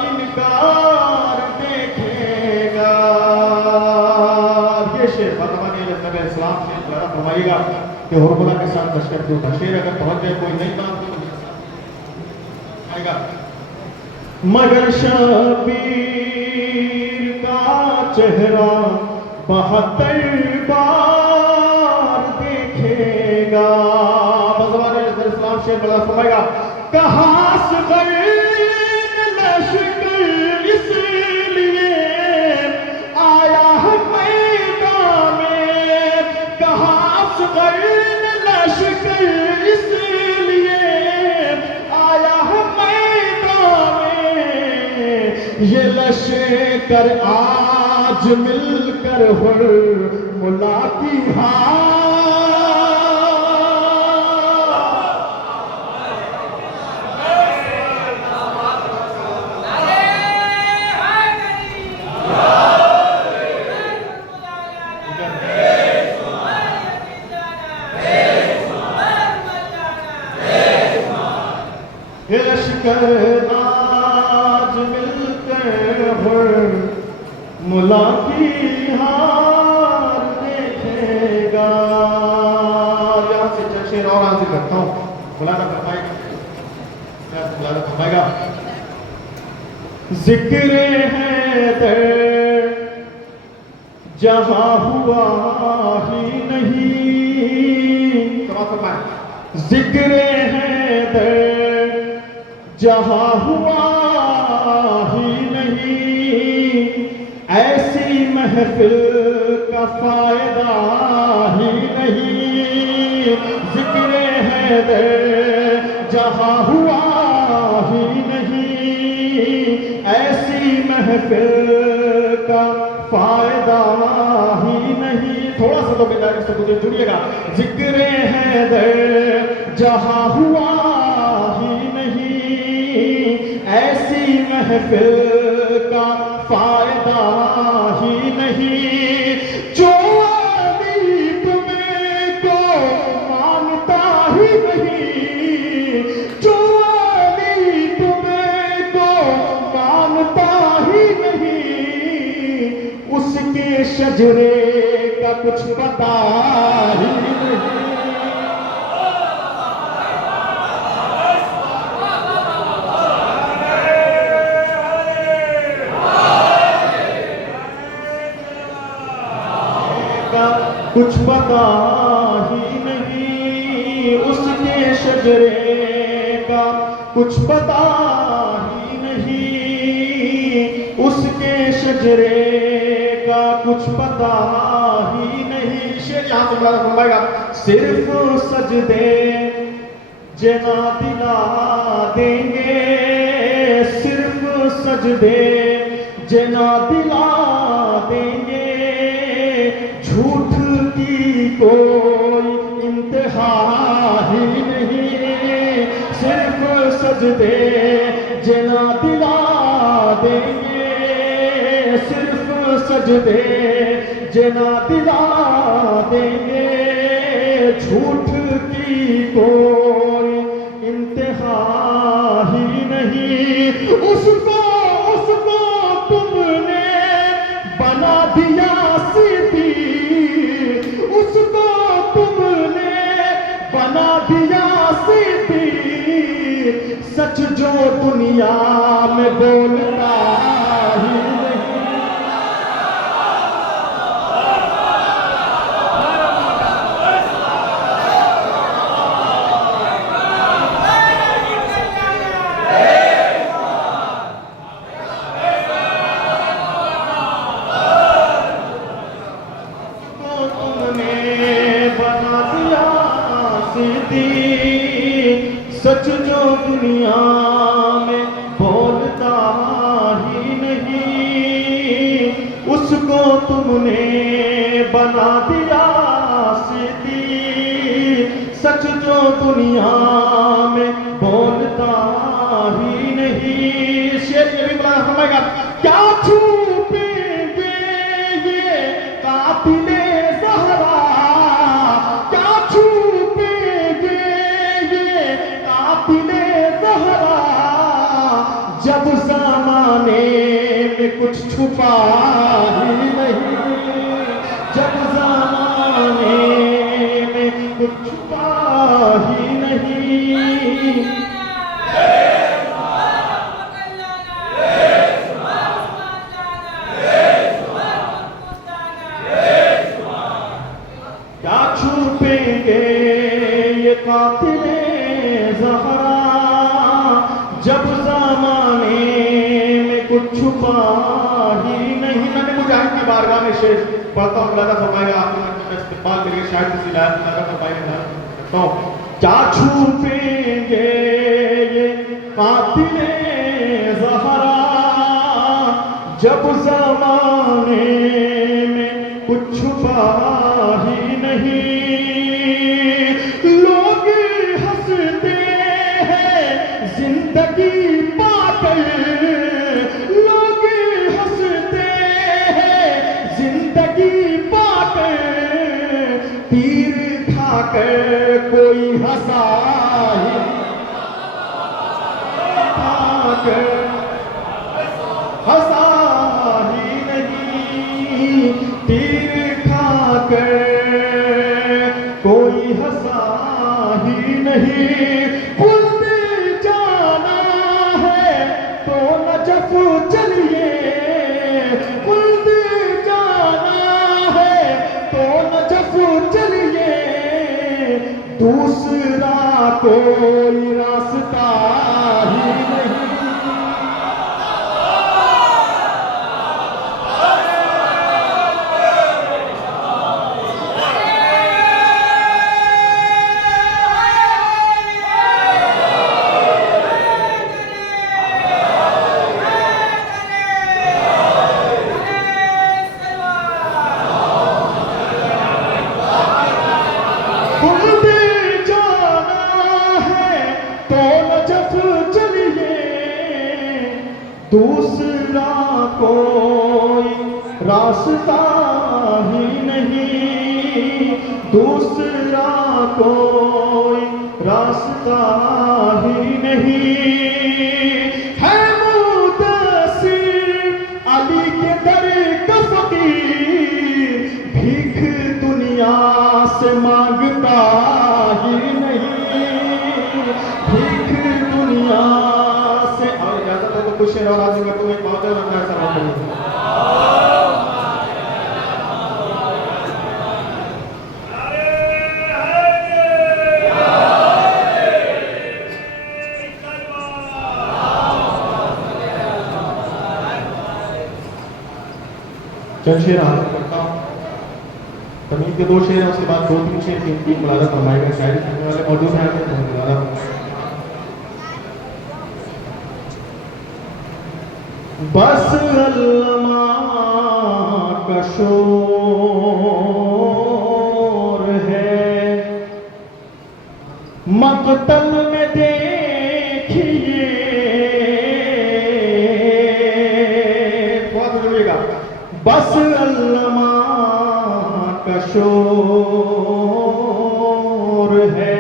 इनकार देखेगा। ये शेर फातिमा ने नबी इस्लाम से ज़रा फरमाइएगा कि हुर्मुला के साथ लश्कर क्यों था। शेर अगर पहुंच जाए कोई नहीं बात तो आएगा। मगर शबीर का चेहरा 72 बार देखेगा। बज़वाने इस्लाम शेर बड़ा फरमाएगा, कहाँ से लश्कर इसलिए आया है मैदान में, कहाँ से लश्कर इसलिए आया है मैदान में, ये लश्कर आज मिलकर हुर्मुला की लश्कर आज मिलकर हुर्मुला की हार देखेगा। यहाँ से चंद शेर और हाजिर करता हूँ, बुलाना फरमाएगा। जिक्र हैदर जहाँ हुआ ही नहीं, जिक्र हैदर जहाँ हुआ ही नहीं, ऐसी महफिल का फायदा ही नहीं। जिक्र हैदर जहाँ हुआ ही नहीं, ऐसी महफिल का फायदा ही नहीं। थोड़ा सा तो बेदारी से मुझे जुड़िएगा। जिक्र हैदर जहां हुआ ही नहीं, ऐसी महफिल का फायदा ही नहीं। जो अली तुम्हें को मानता ही नहीं, जो अली तुम्हें को मानता ही नहीं, उसके शजरे का कुछ पता ही नहीं। कुछ पता ही नहीं, उसके शजरे का कुछ पता ही नहीं, उसके शजरे का कुछ पता ही नहीं। शेर यहां से बड़ा फरमाएगा, सिर्फ सजदे जना दिला देंगे, सिर्फ सजदे जना दिला देंगे, झूठ की कोई इंतहा ही नहीं। सिर्फ सजदे जना दिला देंगे, सिर्फ सजदे जना दिला देंगे, झूठ की कोई इंतहा ही नहीं। उसको उसको तुमने बना दिया सीधी, उसको तुमने बना दिया सीधी, सच जो दुनिया में बोलता ही नहीं। सच जो दुनिया में बोलता ही नहीं, उसको तुमने बना दिया सीधी, सच जो दुनिया में बोलता ही नहीं। शेर ये भी बड़ा फरमाएगा, क्या छुपेंगे ये कातिले ज़हरा, क्या छुपेंगे ये कातिले ज़हरा, जब ज़माने में कुछ छुपा ही नहीं, जब ज़माने में कुछ छुपा ही नहीं। क्या छुपेंगे ये कातिले ज़हरा, जब ज़माने में कुछ छुपा ही नहीं। मैंने मुजाहिद की बारगाह में शेर पढ़ता हूँ, मुलाज़ा फरमाएगा, आपको इस्तेमाल करके शायद किसी लायक मुलाज़ा फरमाएगा। तो क्या छुपेंगे ये कातिले ज़हरा, जब ज़माने में कुछ छुपा ही नहीं। लोग हंसते हैं जिंदगी पाकर, लोग हंसते हैं जिंदगी पाकर, तीर खाकर कोई हंसा ही खाकर हंसा ही नहीं, तीर खाकर कोई हंसा ही नहीं। खुद जाना है तो नजफ चलिए, खुद जाना है तो नजफ चलिए, दूसरा कोई रास्ता ही नहीं। दूसरा कोई रास्ता ही नहीं, दूसरा कोई रास्ता ही नहीं है। मुद्दसिर अली के दर का फकीर, भीख दुनिया से मांगता ही नहीं, भीख दुनिया से। और इजाजत हो तो कुछ शेर और आगे मैं तुम्हें बहुत लंबा ऐसा बात करूंगा। चंद शेर हासिल करता हूँ। तमीम के 2 शेर हैं, उसके बाद 2-3 शेर 3-3 मुलाजा फरमाएगा। शायरी करने वाले मौजूद हैं, तो मुलाजा बस अल्लामा का शोर है, मक़तल में देखिए, बहुत सुनिएगा। बस अल्लामा का शोर है,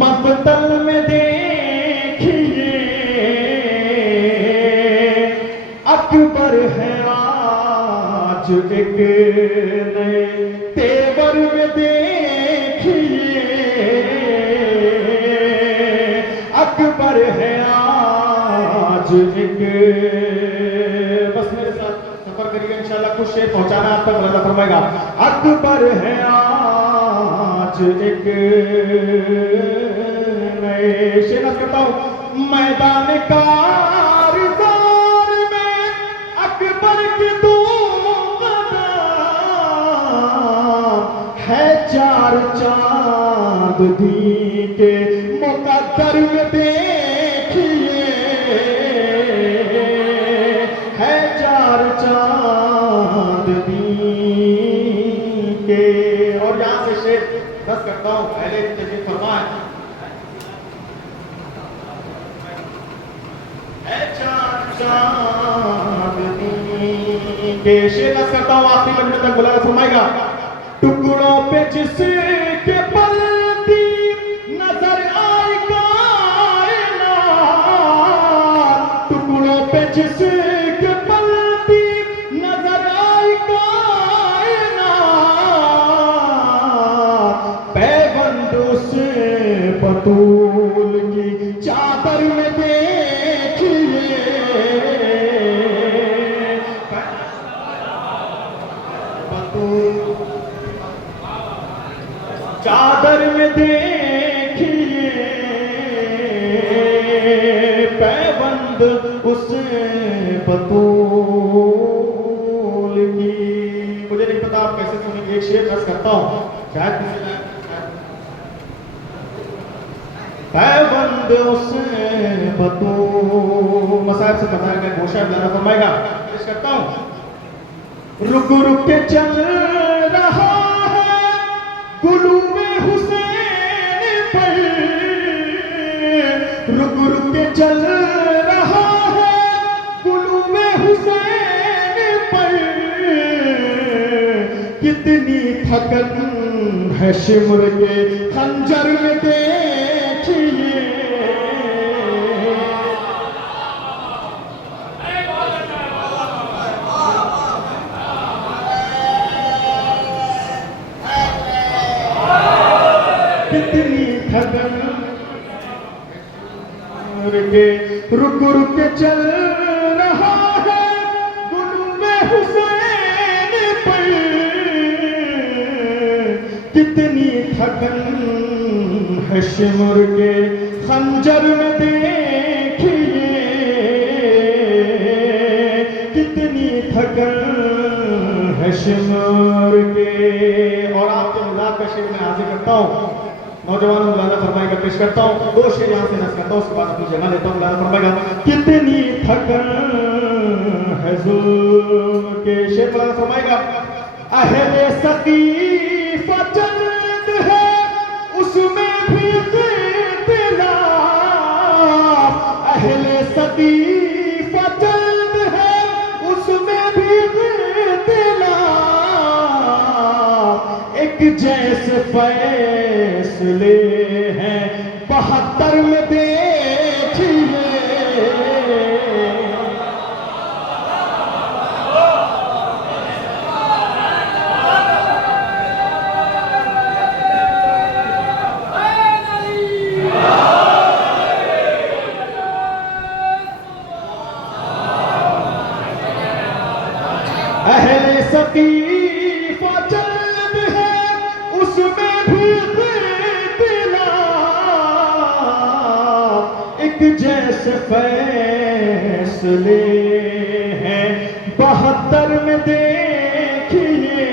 मक़तल में देखिए, अकबर है आज एक नए तेवर में देखिए, अकबर है आज एक। बस मेरे साथ सफर करिएगा इंशाल्लाह, कुछ शेर पहुंचाना आप तक मुलाजा फरमाएगा। अकबर है आज एक नए शेर करता हूं। मैदान कारज़ार में अकबर के 2 कदम है, 4 चांद दी के मुकद्दर में देखिए, है 4 चांद दी के। और यहां से शेर 10 करता हूं, पहले तशरीफ फरमाए। शेर करता हूं, आखिरी लम्हे तक बुलाया फरमाएगा। टुकड़ों पे जिसके पलती नजर आए कायनात, टुकड़ों पे जिसके पलती नजर आए कायनात, पैबंद उस बतूल की चादर में देखिए, चादर में देखिए, पैबंद उस बतूल की। मुझे नहीं पता आप कैसे सुनेंगे, एक शेर रस करता हूं, शायद पैबंद उस बतूल। मसाइब से पता है, मैं गोशा गाना फरमाएगा, पेश करता हूं। रुक रुक के चल रहा है गुलूमे हुसैन पर, रुक रुक के चल रहा है गुलूमे हुसैन पर, कितनी थकन है शिमर के खंजर में देखिए, कितनी थकन के रुक रुक के चल रहा है गुलूमे हुसैन पर, कितनी थकन है शिमर के खंजर में देखिए, कितनी थकन है शिमर के। और आपके मिजाज का शेर मैं हाजिर करता हूँ, नौजवानों मुलाजा फरमाएगा, पेश करता हूँ। 2 शेर यहाँ से नस करता हूँ, उसके बाद अपनी जगह लेता हूँ, मुलाजा फरमाएगा। कितनी थकन है जुल्म के, शेर मुलाजा फरमाएगा। अहले सकीफा जन्नत है उसमें भी इख्तिलाफ, अहले सकीफा जैसे फैसले हैं 72 में देखिए। अहले सकीफा जल्द है उसमें भी इख्तिलाफ, एक जैसे फैसले हैं 72 में देखिए,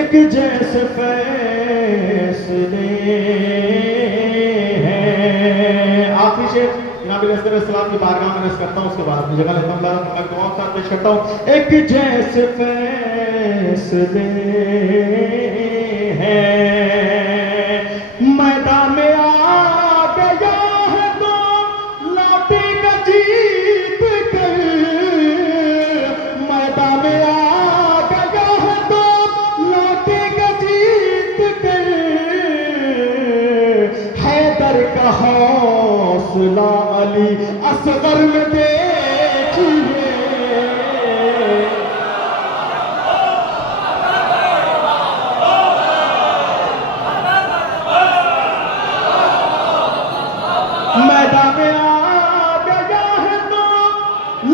एक जैसे फैसले हैं। आखिरी शेर जनाब अलैहिस्सलाम की बारगाह में अर्ज़ करता हूँ, उसके बाद अपनी जगह लेता हूँ। मैं दुआ के साथ पेश करता हूँ। एक जैसे फैसले हैं मैदान में आ गया है तो लौटेगा जीत कर, मैदान में आ गया है तो लौटेगा जीत कर, हैदर का हौसला अली असगर में देखिए। मैदान में आ गया है तो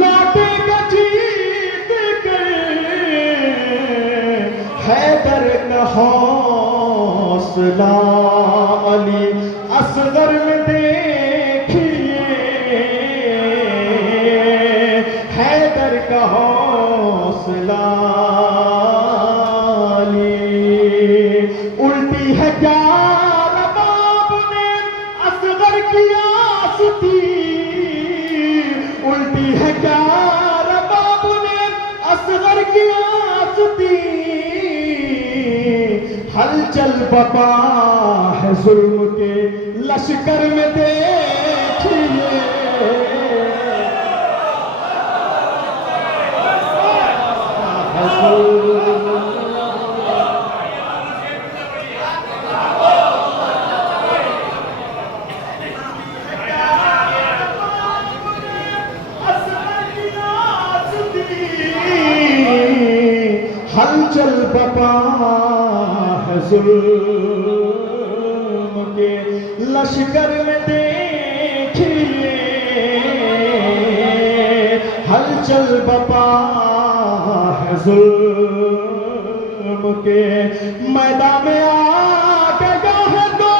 लौटेगा जीत कर, हैदर का हौसला अली असगर में देखिए, हैदर का हौसला अली। उल्टी है क्या रबाब ने असगर की आस्ती, उल्टी है क्या रबाब ने असगर की आस्ती, हलचल बपा है जुल्म के लश्कर में देखिए। हलचल बपा है जुल्म के लश्कर में देखिए, हलचल बपा है जुल्म के मैदान में आ गया है तो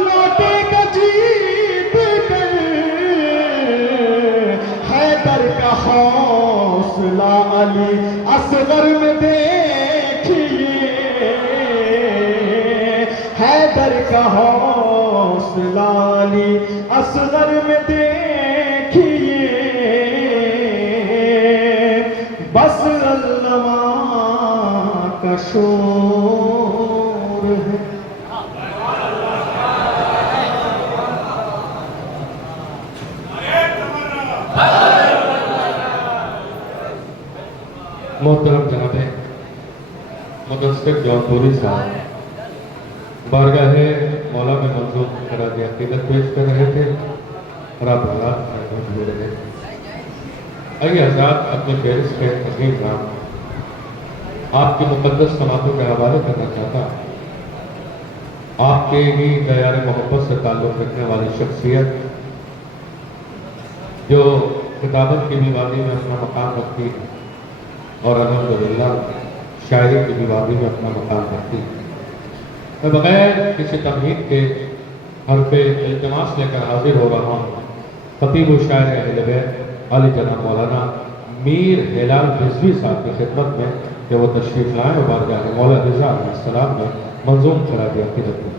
लौटेगा जीत कर, हैदर का हौसला अली असगर में देखिए, हैदर का हौसला अली असगर में देखिए। बस अल्लामा का शोर है। मोहतरम जनाब मुदस्सिर जौनपुरी साहब बारगाह मौला में मंजूर करा दिया अकीदत पेश कर रहे थे और आप हालात महसूस हो रहे थे। आइए हज़रात अपने फेरिस के अजीम नाम आपकी मुक़द्दस समातों के हवाले करना चाहता हूँ। आपके ही दयार मोहब्बत से ताल्लुक़ रखने वाली शख्सियत जो किताबत की भी वादी में अपना मकाम रखती है और अल्हम्दुलिल्लाह शायरी की भी वादी में अपना मकाम रखती है। मैं बगैर किसी तमहीद के हर पे इल्तिमास लेकर हाजिर हो रहा हूँ खतीब व शायर अहले बैत आली जनाब मौलाना मीर हिलाल रिजवी साहब की खिदमत में कि वो तशरीफ़ लाएँ और बारगाह मौला रिज़ा अलैहिस्सलाम में मंजूम करा दिया अक़ीदत में।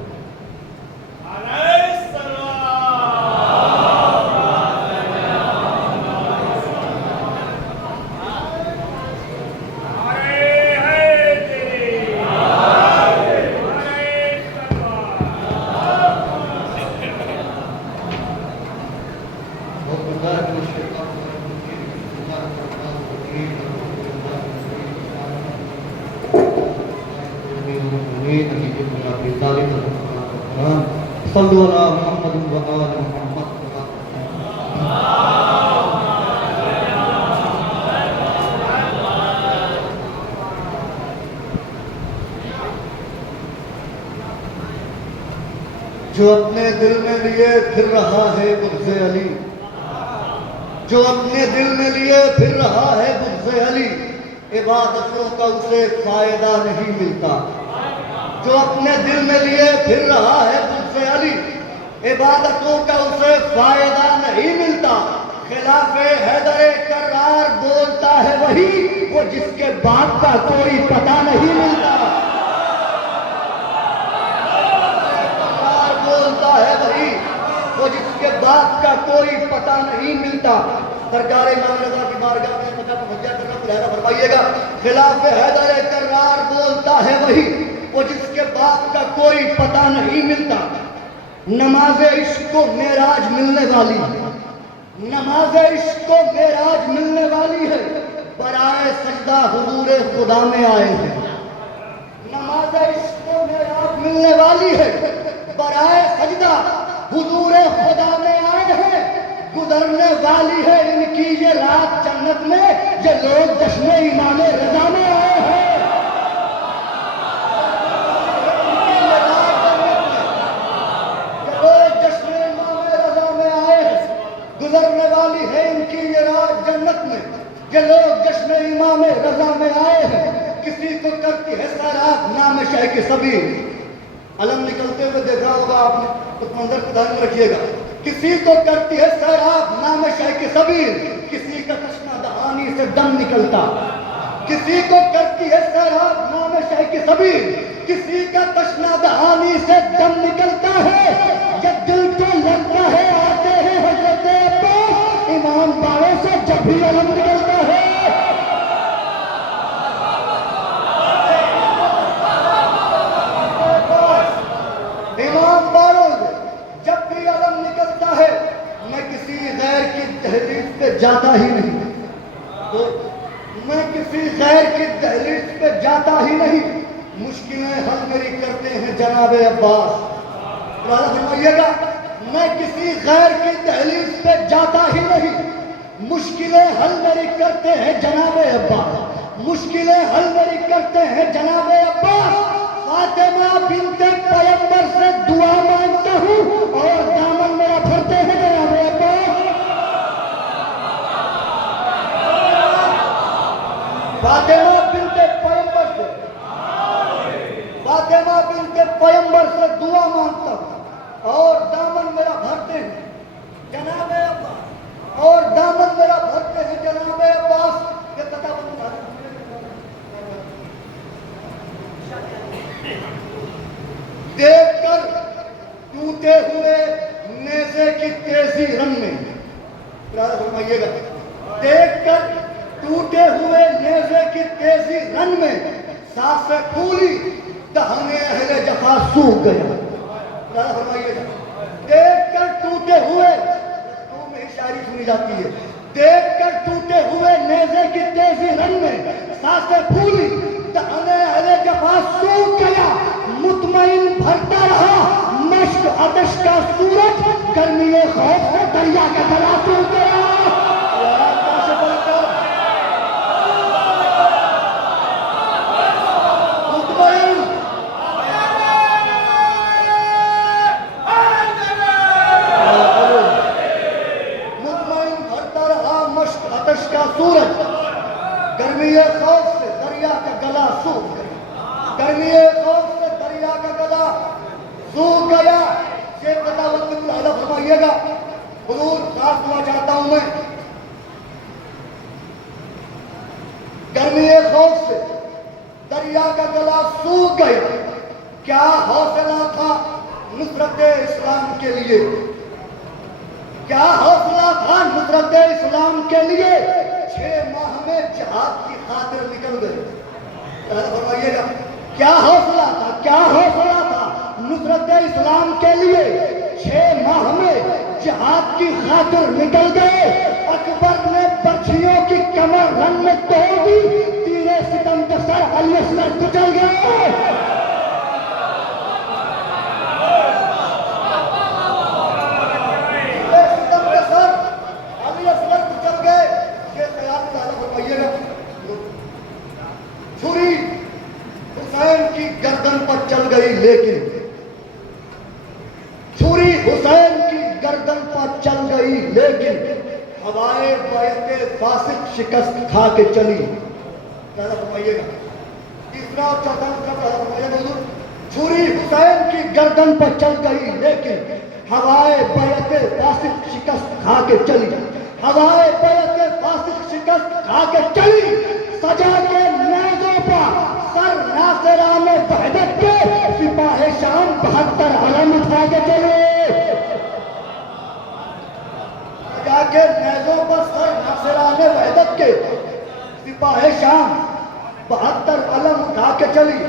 सल्लु अला मुहम्मद व आलि मुहम्मद। जो अपने दिल में लिए फिर रहा है गुर्ज़े अली, जो अपने दिल में लिए फिर रहा है गुर्ज़े अली, इबादतों का उसे फायदा नहीं मिलता। जो अपने दिल में लिए फिर रहा है गुर्ज़े अली, इबादतों का उसे फायदा नहीं मिलता। खिलाफे हैदरे करार बोलता है वही, वो जिसके बाप का कोई पता नहीं मिलता। बोलता है वही, वो जिसके बाप का कोई पता नहीं मिलता। सरकार इमाम रज़ा की बारगाह में मजा मुहैया करना पुराना फरमाइएगा। खिलाफ हैदर करार बोलता है वही, वो जिसके बाप का कोई पता नहीं मिलता। नमाज इश्क को मेराज मिलने वाली है, नमाज इश्क को मेराज मिलने वाली है, बराए सजदा हुजूर खुदा में आए हैं। नमाज इश्क को मेराज मिलने वाली है, बराए सजदा हुजूर खुदा में आए हैं। गुजरने वाली है इनकी ये रात जन्नत में, ये लोग जश्न इमाम रज़ा में आए हैं। ये लोग जश्न इमाम रज़ा में आए हैं। गुजरने वाली है इनकी ये रात जन्नत में, ये लोग जश्न इमाम रज़ा में आए हैं। किसी को करती है सैराब नाम शाह के सभी, अलम निकलते हुए देखा होगा आपने, उस मंजर को ध्यान में रखिएगा। किसी को करती है सैराब नाम शाह के सबीर, किसी का तश्ना दहानी से दम निकलता। किसी को करती है सैराब नाम शाह के सबीर, किसी का तश्ना दहानी से दम निकलता है। ये दिल को लगता है आते हैं हजरत अब्बास, इमाम बारों से जब भी अलम निकलता है। इमाम बारों से जब भी अलम निकलता है, मैं किसी गैर की दहलीज पे जाता ही नहीं, तो मैं किसी गैर की दहलीज पे जाता ही नहीं। मुश्किलें हल मेरी करते हैं जनाबे अब्बास। फरमाइएगा, मैं किसी गैर की दहलीज पे जाता ही नहीं, मुश्किलें हल मेरी करते हैं जनाबे अब्बास, मुश्किलें हल मेरी करते हैं जनाबे अब्बास। फातिमा बिन्ते पैगंबर से दुआ मांगता हूँ और दामन मेरा भरते हैं जनाबे अब्बास। फातिमा बिन्ते पैगंबर से, फातिमा बिन्ते पैगंबर से दुआ मांगता हूँ और दामन मेरा भरते हैं जनाबे अब्बास, और दामन मेरा भरते हैं जनाबे अब्बास। ये कथा देखकर टूटे हुए नेज़े की तेजी रंग में, फरमाइएगा, देखकर टूटे हुए नेज़े की तेजी रंग में, सांसें फूली दहने अहले जफा सूख गया। फरमाइएगा, देखकर टूटे हुए, रस्तों में शायरी सुनी जाती है, देखकर टूटे हुए नेज़े की तेजी रंग में, सांसें फूली दहने अहले जफा सूख गया। मुतमईन भरता रहा मश्क आतिश का सूरज, गर्मी खौफ से दरिया का गला सूख गया। मुतमईन भरता रहा मश्क आतिश का सूरज, गर्मी खौफ से दरिया का गला सूख गया। गर्मी खौफ से दरिया का गला सूख गया। शेख बतावत फरमाइएगा, हुजूर खास दुआ चाहता हूं मैं। गर्मी खौफ से दरिया का गला सूख गया। क्या हौसला था नुसरत इस्लाम के लिए, क्या हौसला था नुसरत इस्लाम के लिए। 6 माह में जिहाद की खातिर निकल गए। फरमाइएगा, क्या हौसला था, क्या हौसला था नुसरत इस्लाम के लिए। 6 माह में जिहाद की खातिर निकल गए। अकबर ने बर्छियों की कमर रंग में तोड़ दी, तीरे सितम के सर अली असगर कुचल गए। हवाए बैत फासिक शिकस्त खा के चली। ज़्यादा फरमाइएगा। तीसरा और चौथा नुस्खा ज़्यादा फरमाइएगा हुजूर। छुरी हुसैन की गर्दन पर चल गई, लेकिन हवाए बैत फासिक शिकस्त खा के चली। हवाए बैत फासिक शिकस्त खा के चली। सजा के नेज़ों पर सर नासिराने वहदत के सिपाहे शाम 72 अलम उठा के चले। सजा के नेज़ों पर सर नासिराने वहदत के सिपाहे शाम 72 अलम उठा के चली।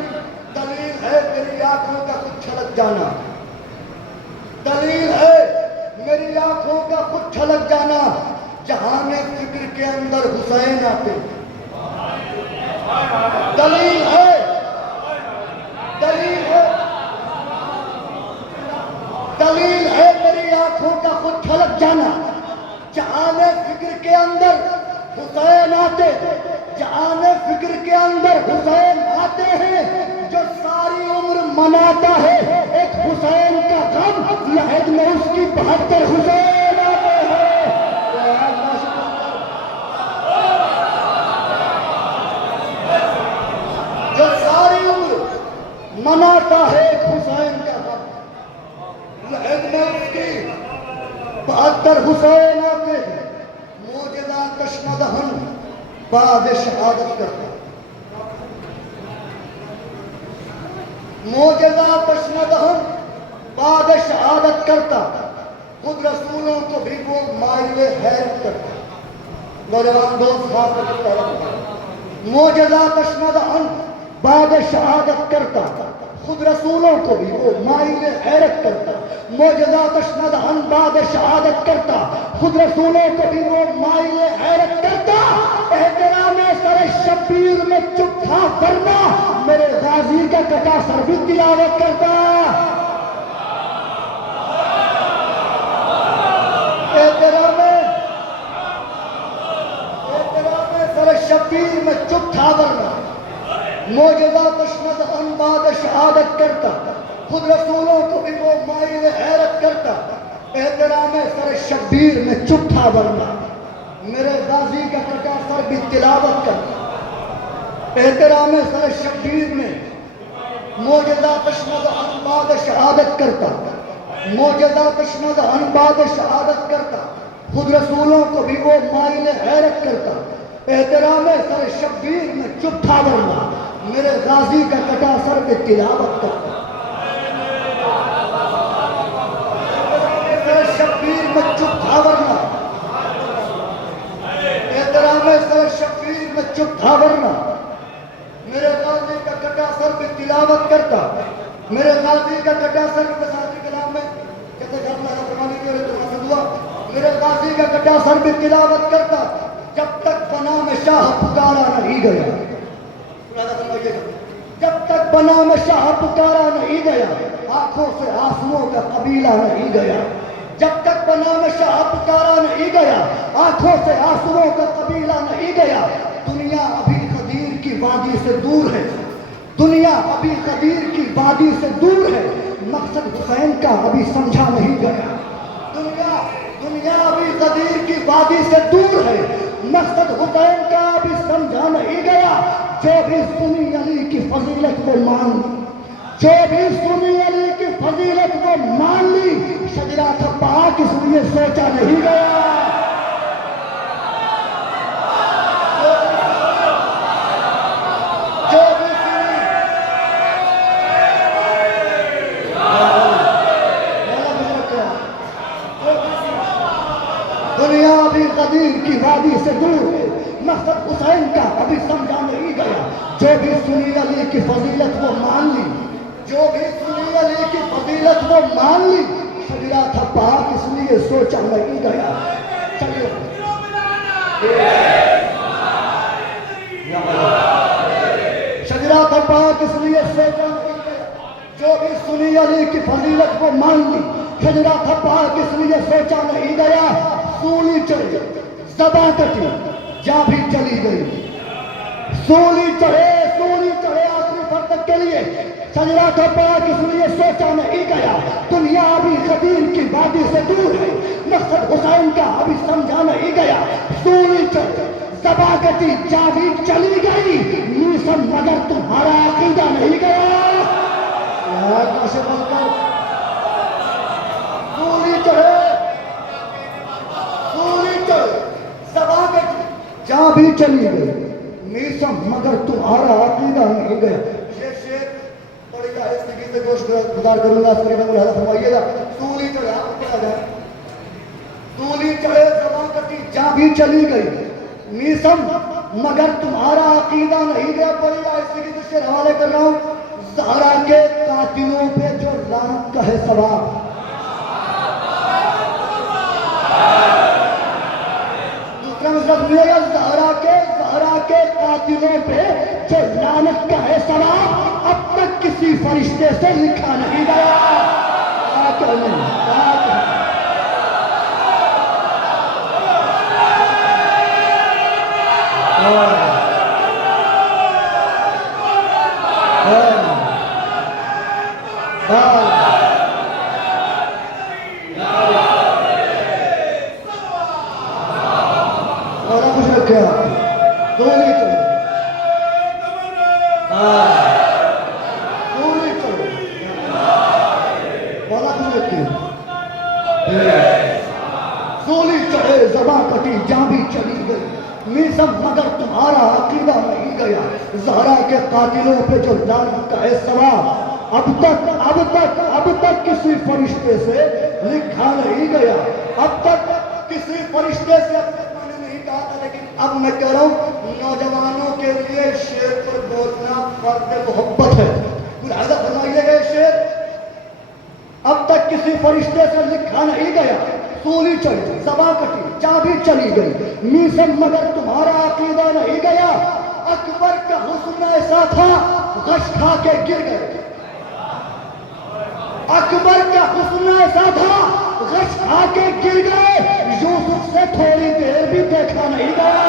दलील है मेरी आंखों का खुद छलक जाना। दलील है मेरी आंखों का खुद छलक जाना। जहान फिक्र के अंदर हुसैन आते। दलील है, दलील है, दलील है मेरी आंखों का खुद छलक जाना। जहान फिक्र के अंदर हुसैन आते। जहान फिक्र के अंदर हुसैन आते हैं। जो सारी उम्र मनाता है एक हुसैन का गम, लहद में उसकी 72 हुसैन आते हैं। जो सारी उम्र मनाता है एक हुसैन का गम, लहद में उसकी 72 हुसैन आते हैं। मोजदा कश्मदहन बाद शहादत करता। मोजदा कश्मदहन बाद शहादत करता। खुद रसूलों को भी वो मायले हैरत करता। नौजवान दोस्त खास मोजदा कश्मदहन बाद शहादत करता। खुद रसूलों को भी वो मायले हैरत करता। मोजदा कश्मदहन बाद शहादत करता। खुद रसूलों को भी वो मायले हैरत करता। एहतराम सर शब्बीर में चुप था, वरना मेरे गाजी का कटा सर भी तिलावत करता। एहतराम सर शब्बीर में चुप था, वरना मोजदा कश्मदहन बाद शहादत करता। खुद रसूलों को भी वो मायले हैरत करता। एहतराम सर शब्बीर में चुप था, वरना मेरे गाजी का कटा सर भी तिलावत करता। एहतराम सर शब्बीर में मोजदा कश्मदहन बाद शहादत करता। मोजदा कश्मदहन बाद शहादत करता। खुद रसूलों को भी वो मायले हैरत करता। एहतराम सर शब्बीर में चुप था, वरना मेरे गाजी का कटा सर पे तिलावत करता। सर शब्बीर में चुप था, वरना एहतराम सर शब्बीर में चुप था, वरना मेरे गाजी का कटा सर पे तिलावत करता। मेरे गाजी का कटा सर पे साथी कलाम में कहते घर में फरमाने के लिए दुआ। मेरे गाजी का कटा सर पे तिलावत करता। जब तक बनाम शाह पुकारा नहीं गया। जब तक बनाम शाह पुकारा नहीं गया, आंखों से आंसुओं का कबीला नहीं गया। जब तक बनाम शाह पुकारा नहीं गया, आंखों से आंसुओं का कबीला नहीं गया। दुनिया अभी खदीर की वादी से दूर है। दुनिया अभी खदीर की वादी से दूर है। मकसद हुसैन का अभी समझा नहीं गया। दुनिया अभी खदीर की वादी से दूर है। मकसद हुसैन का अभी समझा नहीं गया। जो भी सुनी अली की फजीलत वो मान ली। जो भी सुनी अली की फजीलत वो मान ली। शजरा था पाक इसलिए सोचा नहीं गया। जो भी सुनी दुनिया अभी कदीर की वादी से दूर है। मकसद हुसैन का अभी समझा नहीं गया। जो भी सुनी अली की फजीलत वो मान ली। जो भी सुनी अली की फजीलत वो मान ली। शजरा था पाक इसलिए सोचा नहीं गया। चलिए शजरा था पाक इसलिए सोचा नहीं गया। जो भी सुनी अली की फजीलत वो मान ली। शजरा था पाक इसलिए सोचा नहीं गया। सूली चढ़ी ज़बा कटी जा भी चली गई। सूली चढ़े आखिरी फर्द के लिए। शजरा था पाक इसलिए सोचा नहीं गया। दुनिया अभी खदीर की वादी से दूर है। मकसद हुसैन का अभी समझा नहीं गया। दबा कटी जा भी चली गई मीसम मगर तुम्हारा अकीदा नहीं गया। कैसे बोलकर सूली चढ़े दबा कटी जा भी चली गई मीसम मगर तुम्हारा अकीदा नहीं गया। ये शेर पड़ेगा इस तरीके से गोश गुजार करूंगा फरमाइएगा। सूली चढ़े ऊपर आ जाए सूली चढ़े दबा कटी जा भी चली गई मीसम मगर तुम्हारा अकीदा नहीं गया। पड़ेगा इस तरीके से शेर हवाले कर रहा हूं। ज़हरा के कातिलों पे जो लानत का है सवाब, दूसरा मिसरा सुनिएगा। ज़हरा के कातिलों पे जो लानत का है सवाब अब तक किसी फरिश्ते से लिखा नहीं गया। कुछ रखे दोनों चलो वाला कुछ रखे सोली चढ़े ज़बा कटी जा भी चली गई मीसम मगर तुम्हारा अकीदा नहीं गया। ज़हरा के कातिलों पे जो लानत का है सवाब अब तक किसी फरिश्ते से लिखा नहीं गया। अब तक किसी फरिश्ते से अब तक मैंने नहीं कहा था, लेकिन अब मैं कह रहा हूं नौजवानों के लिए शेर पर बोलना फर्ज मोहब्बत है। लिहाजा फरमाइएगा शेर अब तक किसी फरिश्ते से लिखा नहीं गया। सूली चढ़ी ज़बा कटी जा भी चली गई मीसम मगर तुम्हारा अकीदा नहीं गया। अकबर का हुस्न ऐसा था गश खा के गिर गए। अकबर का हुस्न ऐसा था गश खा के गिर गए। यूसुफ से थोड़ी देर भी देखा नहीं गया।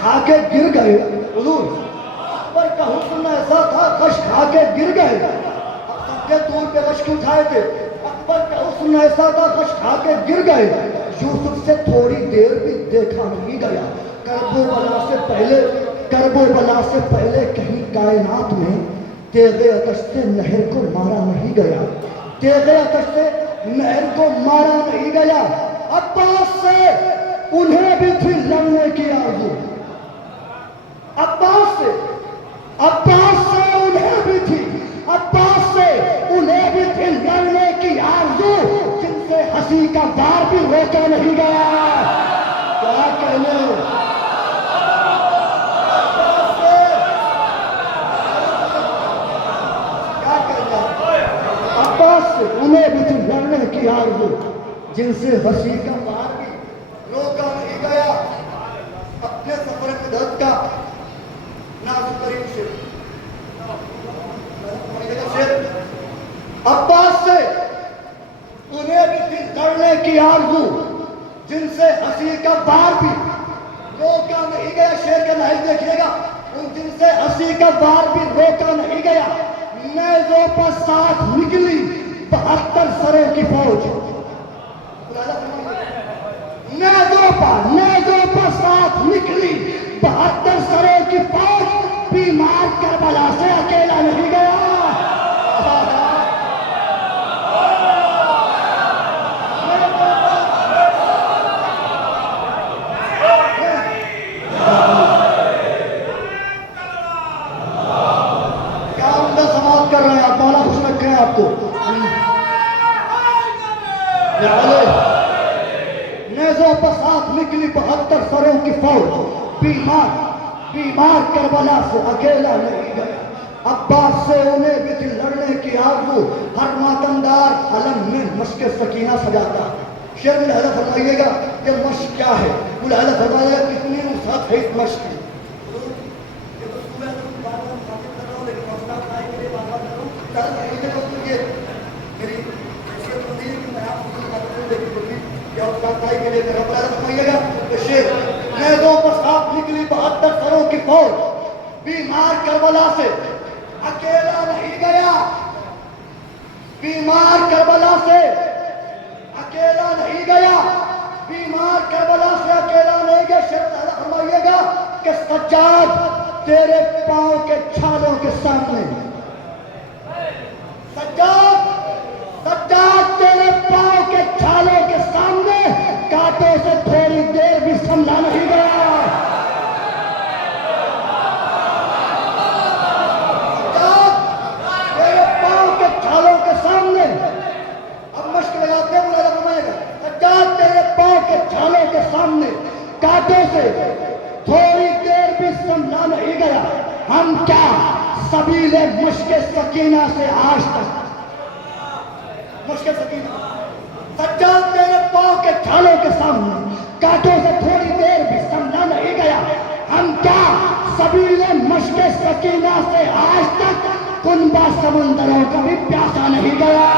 खा के गिर गए। हुजूर अकबर का हुस्न ऐसा था कश खा के गिर गए। अब सबके दूर पे कश क्यों उठाए थे? अकबर का हुस्न ऐसा था कश खा के गिर गए। यूसुफ से थोड़ी देर भी देखा नहीं गया। करबला से पहले कहीं कायनात में तेगे आतश से नहर को मारा नहीं गया। तेगे आतश से नहर को मारा नहीं गया। अब्बास से उन्हें भी थी लड़ने की आरज़ू। अब्बास से उन्हें भी थी। अब्बास से उन्हें भी थी लड़ने की आरज़ू जिनसे हंसी का वार भी रोका नहीं गया। क्या कहने अब्बास से उन्हें भी थी लड़ने की आरज़ू जिनसे हंसी का वार भी रोका नहीं गया। अपने सफर कुदरत का नाज़ुक से अब्बास से उन्हें भी थी लड़ने की आरज़ू जिनसे हंसी का वार भी रोका नहीं गया। शेर का लाइन देखिएगा। उन जिनसे हंसी का वार भी रोका नहीं गया। नेज़ों पर साथ निकली 72 सरों की फौज। नेज़ों पर साथ निकली 72 सरों की फौज। बीमार करबला से अकेला नहीं गया। क्या उनका समाप्त कर रहे हैं आप? मौला खुश रखे हैं आपको। नेज़ों पर साथ निकली 72 सरों की फौज। बीमार करबला से अकेला नहीं गया। अब्बास से उन्हें भी थी लड़ने की आरज़ू। हर मातमदार अलम में मश्क सकीना सजाता। शेर में हज़रत फरमाइएगा कि मश्क क्या है? हज़रत फरमाइएगा कितनी वुसअत है इस मश्क की। नेज़ों पर साथ निकली 72 सरों की फौज। बीमार करबला से अकेला नहीं गया, बीमार करबला से अकेला नहीं गया, बीमार करबला से अकेला नहीं गया। शेर फरमाइएगा कि सज्जाद तेरे पांव के छालों के सामने, सज्जाद सज्जाद तेरे पांव के छालों के सामने कांटों से थोड़ी देर भी संभला नहीं गया। सज्जाद तेरे पांव के छालों के सामने, अब मश्क लगाते हैं मुला फरमाएगा, सज्जाद तेरे पांव के छालों के सामने कांटों से थोड़ी देर भी संभला नहीं गया। हम क्या सबीले मुश्किल सकीना से आज तक, मुश्किल सकीना, सज्जाद तेरे पांव के छालों के सामने कांटों से थोड़ी देर भी संभला नहीं गया। हम क्या सबीले मुश्किल सकीना से आज तक कुनबा समंदरों का भी प्यासा नहीं गया।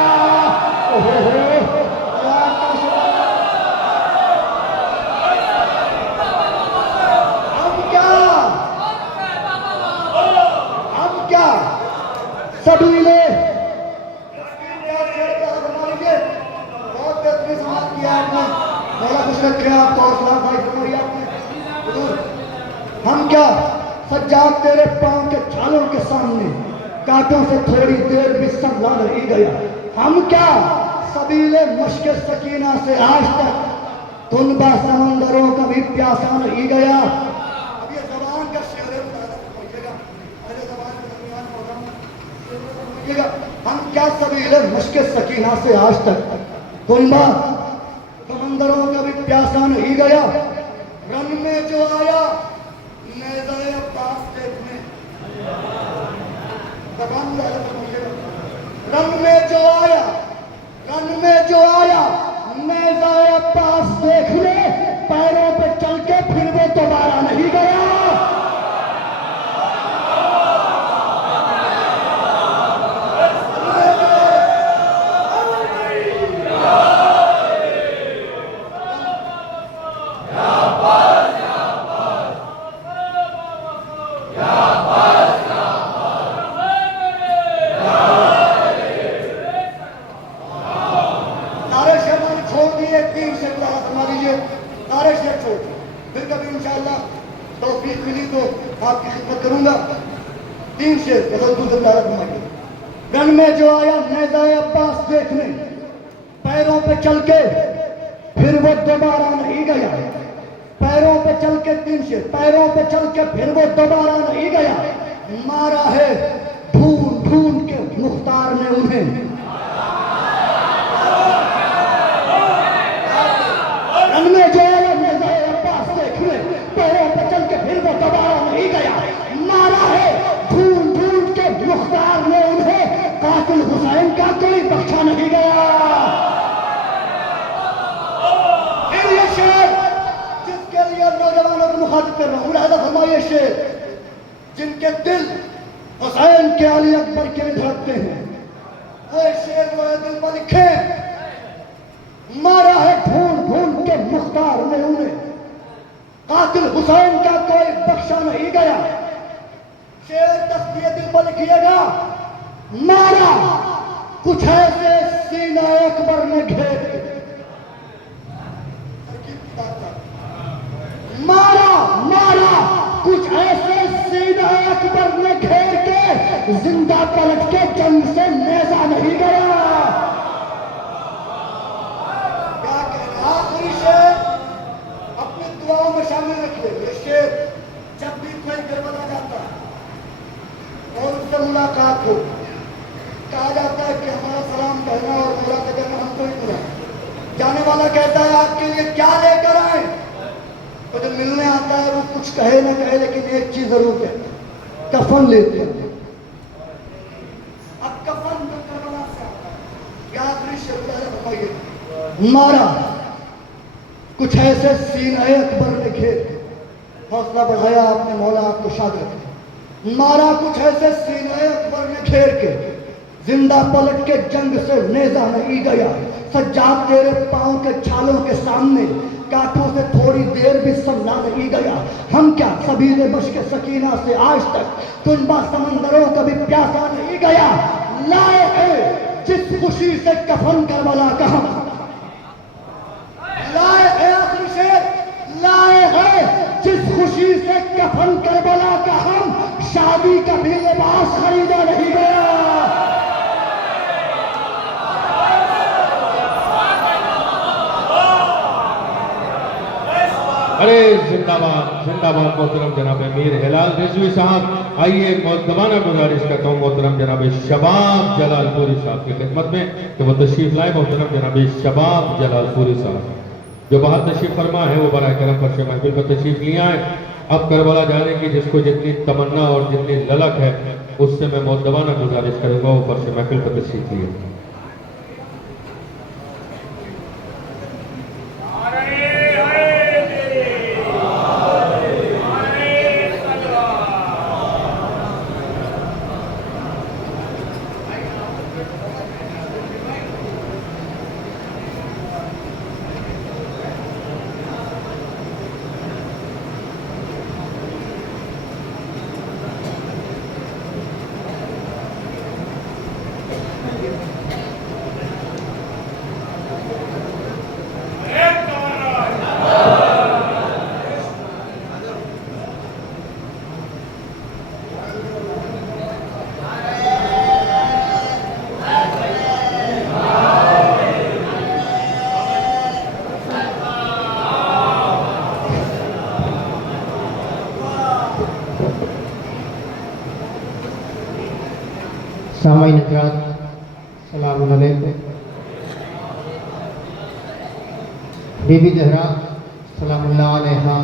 हम क्या सबीले, बहुत बेहतरीन समाज किया आपने, मौला खुश रखे आपको, हौसला भाई फरमाइए आपने। हम क्या सज्जाद तेरे पांव के छालों के सामने कांटों से थोड़ी देर भी संभला नहीं गया। हम क्या सबीले मुश्किल सकीना से आज तक कुनबा समंदरों का भी प्यासा नहीं गया। अब ये जबान का शेर है, पहले जबान के दरमियान होगा, हम क्या सबीले मुश्किल सकीना से आज तक कुनबा समंदरों का भी प्यासा नहीं गया। रन में जो आया नेज़ाए अब्बास देखने, रन में जो आया, रन में जो आया नेज़ाए अब्बास देखने, पैरों पे चल के फिर वो दोबारा नहीं गया। तौफीक मिली तो आपकी खिदमत करूंगा। 3 शेर रन में जो आया नेज़ाए अब्बास देखने, पैरों पे चल के फिर वो दोबारा नहीं गया। पैरों पे चल के 3 शेर, पैरों पे चल के फिर वो दोबारा नहीं गया। मारा है ढूंढ ढूंढ के मुख्तार ने उन्हें, रन में जो आया नेज़ाए अब्बास देखने, पैरों पे चल के फिर वो दोबारा नहीं गया। मारा है ढूंढ ढूंढ के मुख्तार ने उन्हें, कातिल हुसैन का कोई बख्शा नहीं गया। फिर ये शेर जिसके लिए नौजवानों को मुखातिब कर रहा हूं, मुलाहिजा फरमाइए, शेर जिनके दिल हुसैन के अली अकबर के लिए धड़कते हैं, वो शेर वो दिल पर लिखे, मारा है ढूंढ ढूंढ के मुख्तार ने उन्हें, कातिल हुसैन का कोई बख्शा नहीं गया। शेर तस्वीर दिल पर लिखिएगा, मारा कुछ ऐसे सीना अकबर ने घेर, मारा मारा कुछ ऐसे सीना अकबर ने घेर के, जिंदा पलट के जंग से नेज़ा नहीं गया। क्या कहना, आखिरी शेर अपनी दुआओं में शामिल रखिए। ये शेर जब भी कोई करबला जाता है और उससे मुलाकात हो, कहा जाता है कि हमारा सलाम कहना और मुलाकात करना हमको ही बुरा। जाने वाला कहता है आपके लिए क्या लेकर आए, तो जब मिलने आता है वो कुछ कहे ना कहे, लेकिन एक चीज जरूर है, कफन लेते हैं। अब कफन जो करबला से आता है, क्या दृश्य बताइए, मारा कुछ ऐसे सीने अकबर ने घेर, हौसला बढ़ाया आपने, मौला आपको शाद रखे। मारा कुछ ऐसे सीने अकबर ने घेर के, जिंदा पलट के जंग से नेज़ा नहीं गया। सज्जाद तेरे पांव के छालों के सामने कांटों से थोड़ी देर भी समझा नहीं गया। हम क्या सबीरे मुश्क सकीना से आज तक तुनबा समंदरों कभी प्यासा नहीं गया। लाए है जिस खुशी से कफन करबला का हम लाए है आखिरी शेर लाए है जिस खुशी से कफन करबला का हम शादी का भी लिबास खरीदा नहीं गया। अरे जिंदाबाद जिंदाबाद मोहतरम जनाब मीर हिलाल रिजवी साहब। आइए मुअद्दबाना गुजारिश करता हूँ मोहतरम जनाब शबाब जलालपुरी साहब की खिदमत में कि वो तशरीफ लाए। मोहतरम जनाब शबाब जलालपुरी साहब जो बाहर तशरीफ फरमा है वो बराए करम फर्श महफिल पर तशरीफ लिया है। अब करबला जाने की जिसको जितनी तमन्ना और जितनी ललक है उससे मैं मुअद्दबाना गुजारिश करूंगा वो फर्श महफिल पर तशरीफ लिए। सामाईन हज़रात सलाम अलैकुम। बीबी ज़हरा सलामुल्लाह अलैहा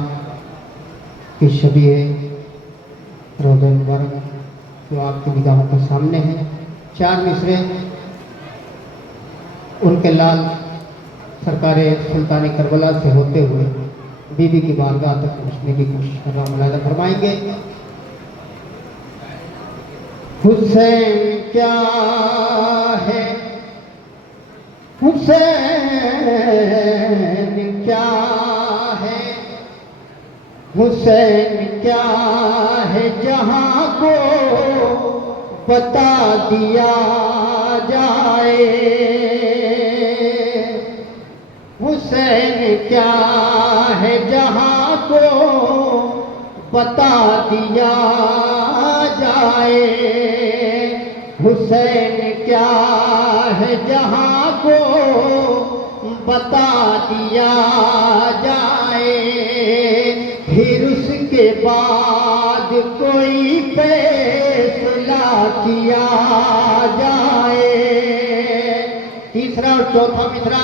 की शबीह रोज़ा मुबारक जो आपकी निगाहों के सामने है। 4 मिसरे उनके लाल सरकार सुल्तान करबला से होते हुए बीबी की बारगाह तक पहुँचने की कोशिश कर रहा हूँ। मुलाज़ा फरमाएंगे। हुसैन क्या है हुसैन क्या है हुसैन क्या है जहाँ को बता दिया जाए। हुसैन क्या है जहाँ को बता दिया जाए। हुसैन क्या है जहाँ को बता दिया जाए। फिर उसके बाद कोई फैसला किया जाए। तीसरा और चौथा मिसरा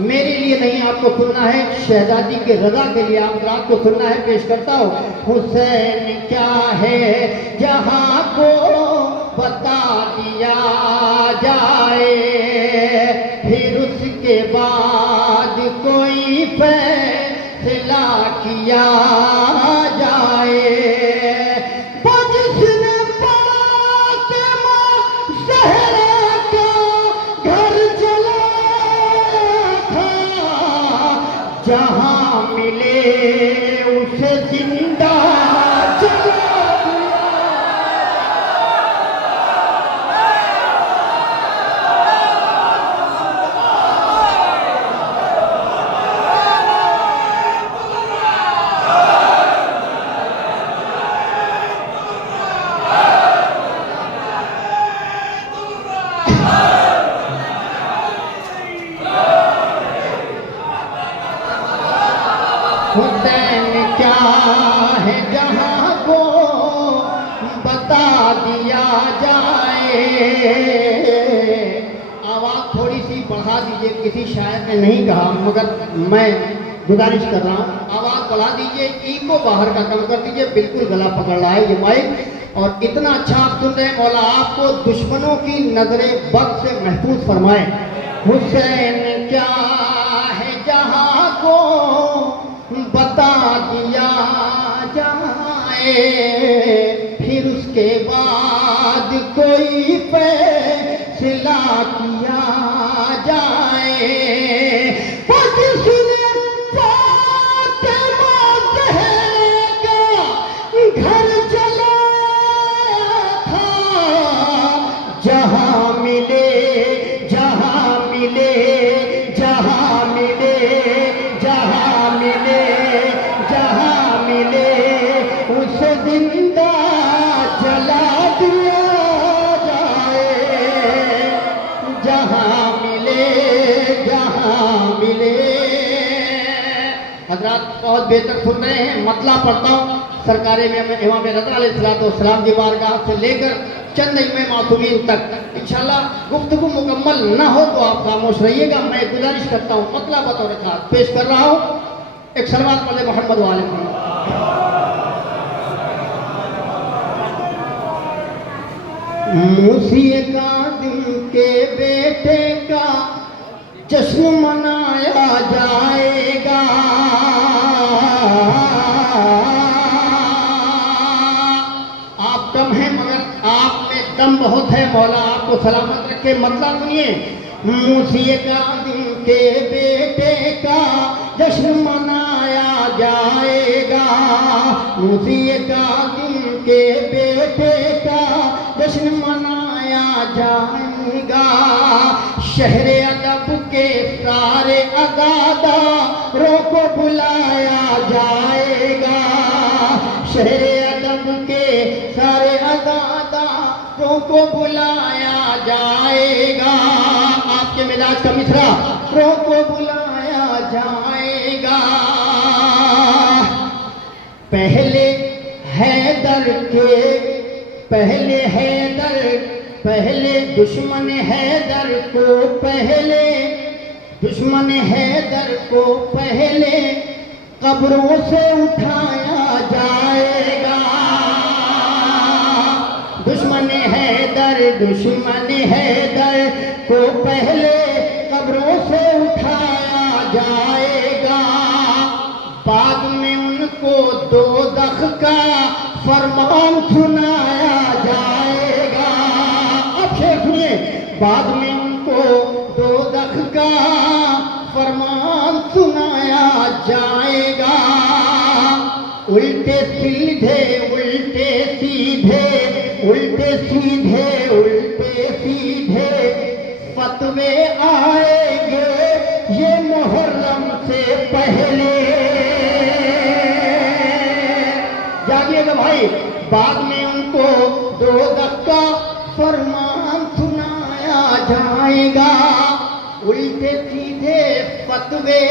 मेरे लिए नहीं आपको सुनना है, शहजादी के रजा के लिए आप रात को सुनना है। पेश करता हूँ। हुसैन क्या है जहाँ को बता दिया जाए। फिर उसके बाद कोई फैसला किया जाए। जिसने फातिमा ज़हरा का घर जलाया था, जहाँ मिले उसे जिंदा जला हुसैन क्या है जहाँ को बता दिया जाए। आवाज़ थोड़ी सी बढ़ा दीजिए, किसी शायर ने नहीं कहा मगर मैं गुजारिश कर रहा हूँ। आवाज़ बढ़ा दीजिए, इको बाहर का कम कर दीजिए। बिल्कुल गला पकड़ रहा है ये माइक। और इतना अच्छा आप सुन रहे हैं, मौला आपको दुश्मनों की नजरें बद से महफूज फरमाए। हुसैन क्या है जहाँ को बता दिया जाए। फिर उसके बाद कोई फैसला किया जाए। जिसने से जिंदा जला दिया जाए, जहां मिले जहां मिले। हजरात बहुत बेहतर सुन रहे हैं, मतला पढ़ता हूँ। सरकार में इमाम रज़ा अलैहिस्सलाम की बारगाह से लेकर चंद इमाम मासूमीन तक इंशाल्लाह गुफ्तगू मुकम्मल ना हो तो आप खामोश रहिएगा। मैं गुजारिश करता हूँ, मतला बतौर खास पेश कर रहा हूँ। एक सलवात पढ़े मोहम्मद वाले मूसी कादिम के बेटे का जश्न मनाया जाएगा। आप कम हैं मगर आप में दम बहुत है, मौला आपको सलामत रखे। मतलब सुनिए, मूसी कादिम के बेटे का जश्न मनाया जाएगा। मूसी कादिम के बेटे का जश्न मनाया जाएगा। शहरे अदब के सारे अदादारों को बुलाया जाएगा। शहरे अदब के सारे अदादारों को बुलाया जाएगा। आपके मिजाज का मिसरा रो को बुलाया जाएगा। पहले हैदर पहले दुश्मन हैदर को पहले कब्रों से उठाया जाएगा। दुश्मन हैदर को पहले कब्रों से उठाया जाएगा। बाद में उनको दोज़ख का फरमान सुनाया जाएगा। अब शेर सुनिए, बाद में उनको दोज़ख का फरमान सुनाया जाएगा। उल्टे सीधे फतवे आएंगे ये मुहर्रम से पहले। जागिएगा भाई, बाद में उनको दोज़ख का फरमान सुनाया जाएगा। उल्टे सीधे फतवे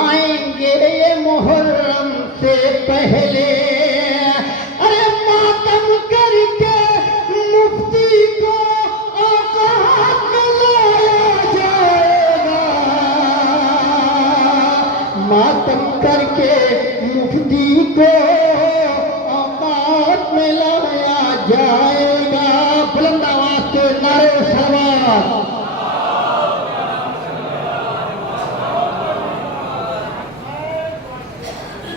आएंगे ये मुहर्रम से पहले। अरे मातम करके मुफ्ती को औकात में लाया जाएगा। मातम करके मुफ्ती को औकात में लाया जाएगा। बुलंद आवाज से नारे सलावत।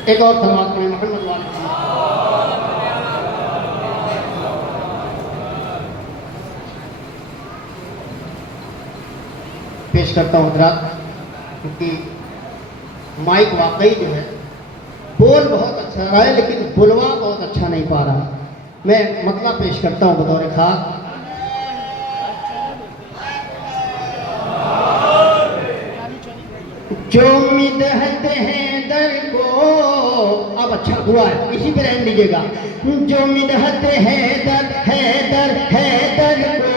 एक और सलावत में मोहम्मद वाले पेश करता हूँ हज़रात, क्योंकि माइक वाकई जो है बोल बहुत अच्छा रहा है लेकिन बुलवा बहुत अच्छा नहीं पा रहा। मैं मतलब पेश करता हूँ बतौर खास। जो मिदहत हैदर को, अब अच्छा हुआ है, इसी पे रहने दीजिएगा। जो मिदहत हैदर को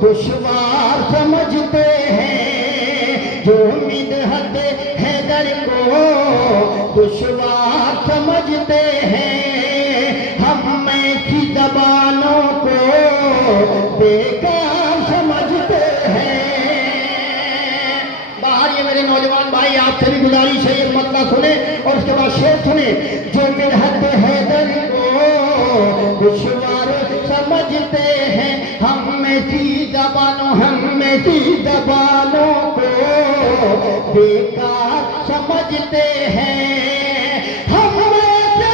दुश्वार समझते हैं। जो मिदहत हैदर को दुश्वार समझते हैं। हम ऐसी ज़बानों को बेकार समझते हैं। बाहर ये मेरे नौजवान भाई, आपसे भी गुजारिश है ये मतलब सुने और उसके बाद शेर सुने। जो मिदहत हैदर को दुश्वार समझते हैं। हम ऐसी ज़बानों को बेकार समझते हैं। हम ऐसे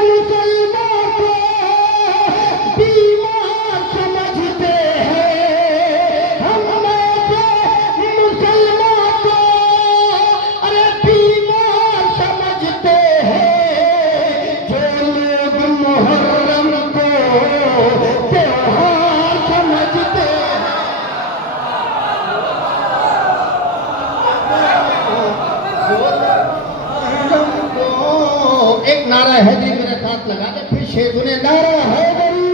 मुसलमान को बीमार समझते हैं। हम ऐसे मुसलमान को अरे बीमार समझते हैं। जो लोग मुहर्रम को त्योहार समझते हैं। नारा हैदरी मेरे साथ लगा दे, फिर शेर सुने नारा हैदरी।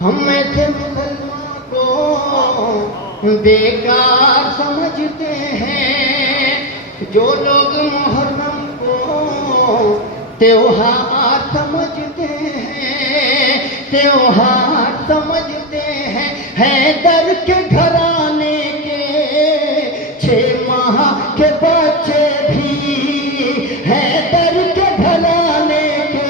हम ऐसे मुसलमान को बेकार समझते हैं जो लोग मुहर्रम को त्योहार समझते हैं, त्योहार समझते हैं। हैदर के घराने के 6 माह के बच्चे भी, हैदर के घराने के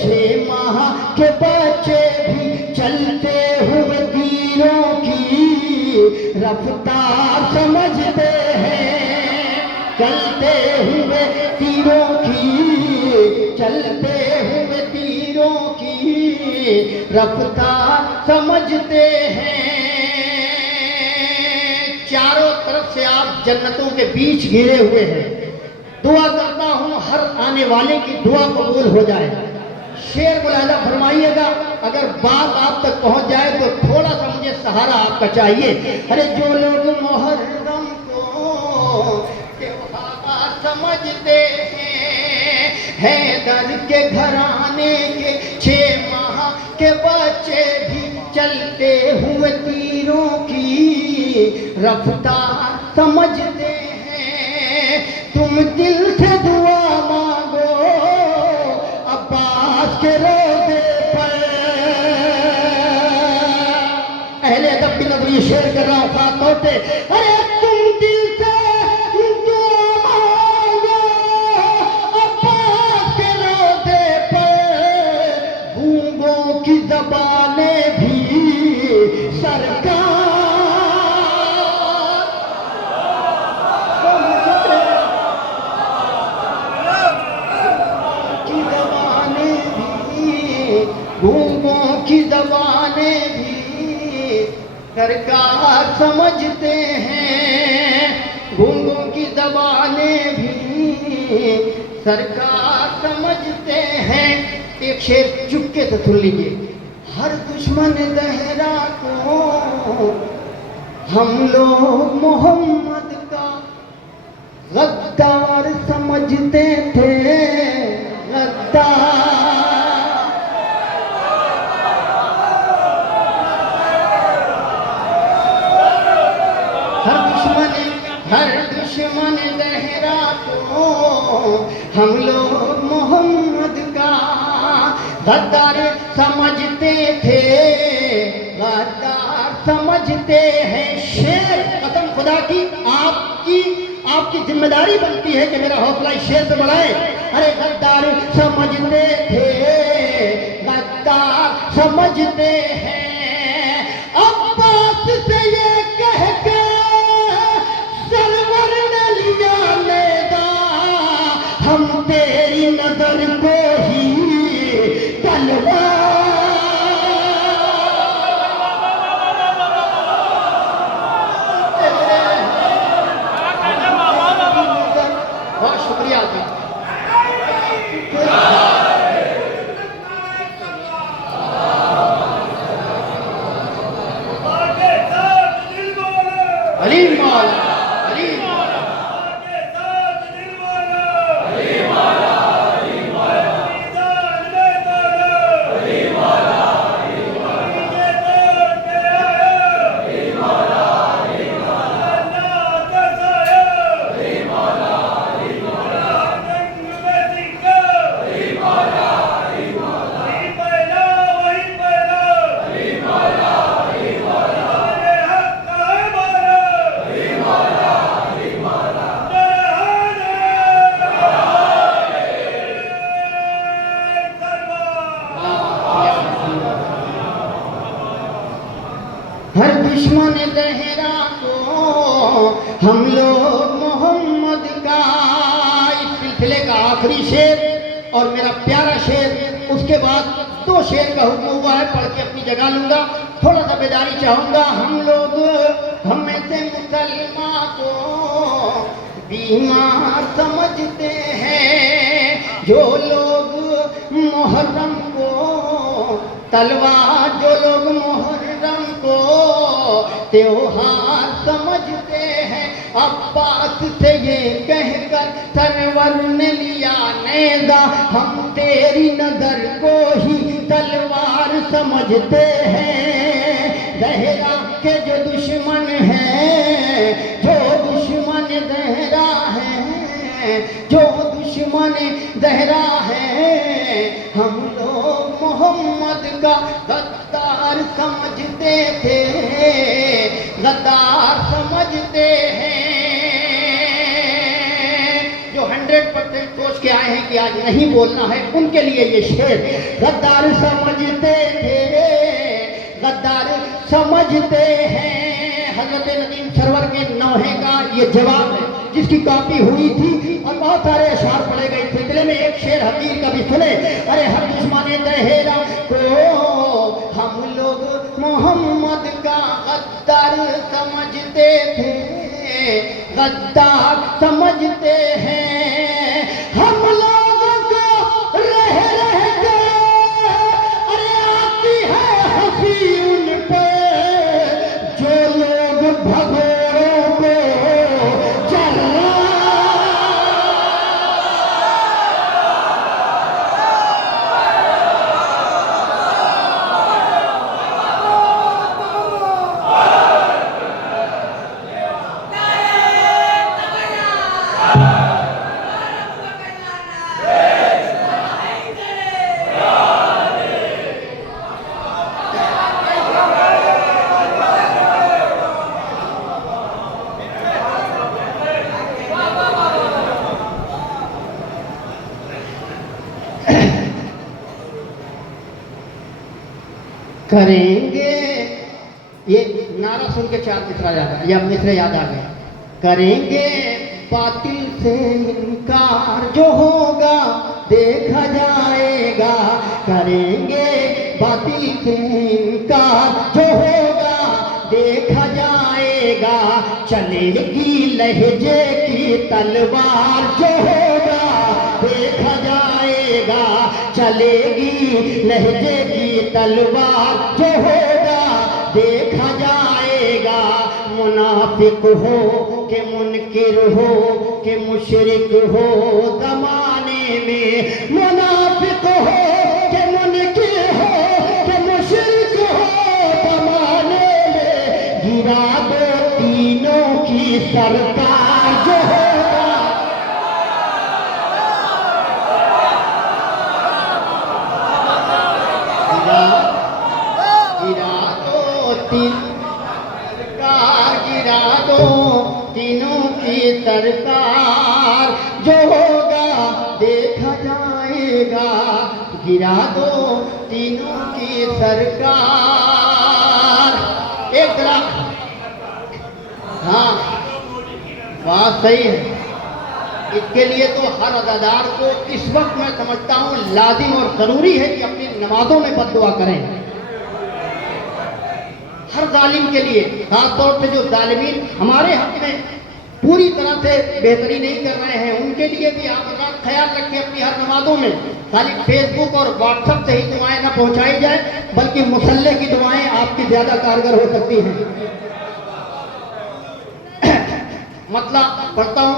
6 माह के बच्चे भी चलते हुए तीरों की रफ्तार समझते हैं, चलते हुए तीरों की, चलते हुए तीरों की रफ्तार समझते हैं। चारों तरफ से आप जन्नतों के बीच घिरे हुए हैं। दुआ करता हूं हर आने वाले की दुआ कबूल हो जाए। शेर मुलाहिजा फरमाइएगा, अगर बात आप तक पहुंच जाए तो थोड़ा सा मुझे सहारा आपका चाहिए। अरे जो लोग मुहर्रम को त्योहार समझते हैं, हैदर के घराने के 6 माह के बच्चे भी चलते हुए तीरों की रफ्तार समझते हैं। तुम दिल से दुआ मांगो अब्बास के रोज़े पर। अहले अदब की नज़र ये शेर कर रहा हूँ खास तौर पे। अरे तुम दिल से दुआ मांगो अब्बास के रोज़े पर। गूंगों की ज़बानें भी सरकार की ज़बानें भी, गूंगों की ज़बानें भी सरकार समझते हैं, गूंगों की ज़बानें भी सरकार समझते हैं। एक शेर चुपके से सुन लीजिए। हर दुश्मन दहरा को हम लोग मोहम्मद का गद्दार समझते थे, गद्दार। हर दुश्मन दहरा को हम लोग मोहम्मद का गद्दार समझते थे, गद्दार समझते हैं। शेर कसम खुदा की आपकी जिम्मेदारी बनती है कि मेरा हौसला इस शेर से बढ़ाए। अरे गद्दार समझते थे, गद्दार समझते हैं। अब्बास से ये कह के सरवर ने लिया लेगा, हम तेरी नजर को ही तलवार। बहुत शुक्रिया जी। अली मौला, अली मौला, हर दुश्मन लहरा को हम लोग मोहम्मद का। इस सिलसिले का आखिरी शेर और मेरा प्यारा शेर, उसके बाद 2 शेर का हुक्म हुआ है, पढ़ के अपनी जगह लूंगा। थोड़ा सा बेदारी चाहूंगा। हम में से मुसलमान को बीमार समझते हैं, जो लोग मुहर्रम को तलवार, जो लोग मुहर्रम को त्योहार समझते हैं। अब्बास से ये कहकर सरवर ने लिया नेजा, हम तेरी नजर को ही तलवार समझते हैं। जहरा के जो दुश्मन है, जो दुश्मन जहरा है, जो दुश्मन जहरा है, हम लोग मोहम्मद का गद्दार समझते थे, गद्दार समझते हैं। जो 100% सोच के आए हैं कि आज नहीं बोलना है, उनके लिए ये शेर। गद्दार समझते थे, गद्दार समझते हैं। हजरत नदीम सरवर के नौहे का ये जवाब है, जिसकी कॉपी हुई थी और बहुत सारे अशार पढ़े गए। सिलसिले में एक शेर हकीर का भी सुने। अरे हर दुश्मन दहेरा को हम लोग मोहम्मद का गद्दार समझते थे, गद्दार समझते हैं। हम लोगों को रह रह के अरे आती है हंसी उन पर, जो लोग भगोड़ों को जला। करेंगे, ये नारा सुन के चार मिसरा याद आ, या मिसरे याद आ गए। करेंगे बातिल से इनकार, जो होगा देखा जाएगा। करेंगे बातिल से इनकार, जो होगा देखा जाएगा। चलेगी लहजे की तलवार, जो होगा देखा जाएगा। चलेगी लहजे की तलवार, जो होगा देखा जाएगा। मुनाफिक हो के मुनकिर हो के मुशरिक हो ज़माने में, मुनाफिक हो के मुनकिर हो के मुशरिक हो ज़माने में, गिरा दो तीनों की सरकार, जो होगा गिरा दो सरकार, गिरा दो तीनों की सरकार। जो होगा देखा जाएगा। गिरा दो तीनों की सरकार। एक तरह हाँ बात सही है। इसके लिए तो हर अदादार को इस वक्त मैं समझता हूँ लाजिम और ज़रूरी है कि अपनी नमाजों में बद्दुआ करें। हर जालिम के लिए, खासतौर से जो जालिमीन हमारे हक में पूरी तरह से बेहतरी नहीं कर रहे हैं, उनके लिए भी आप ख्याल रखें अपनी हर नमाजों में। खाली फेसबुक और व्हाट्सएप से ही दुआएं ना पहुंचाई जाए, बल्कि मुसल्ले की दुआएं आपकी ज़्यादा कारगर हो सकती हैं। मतलब पढ़ता हूँ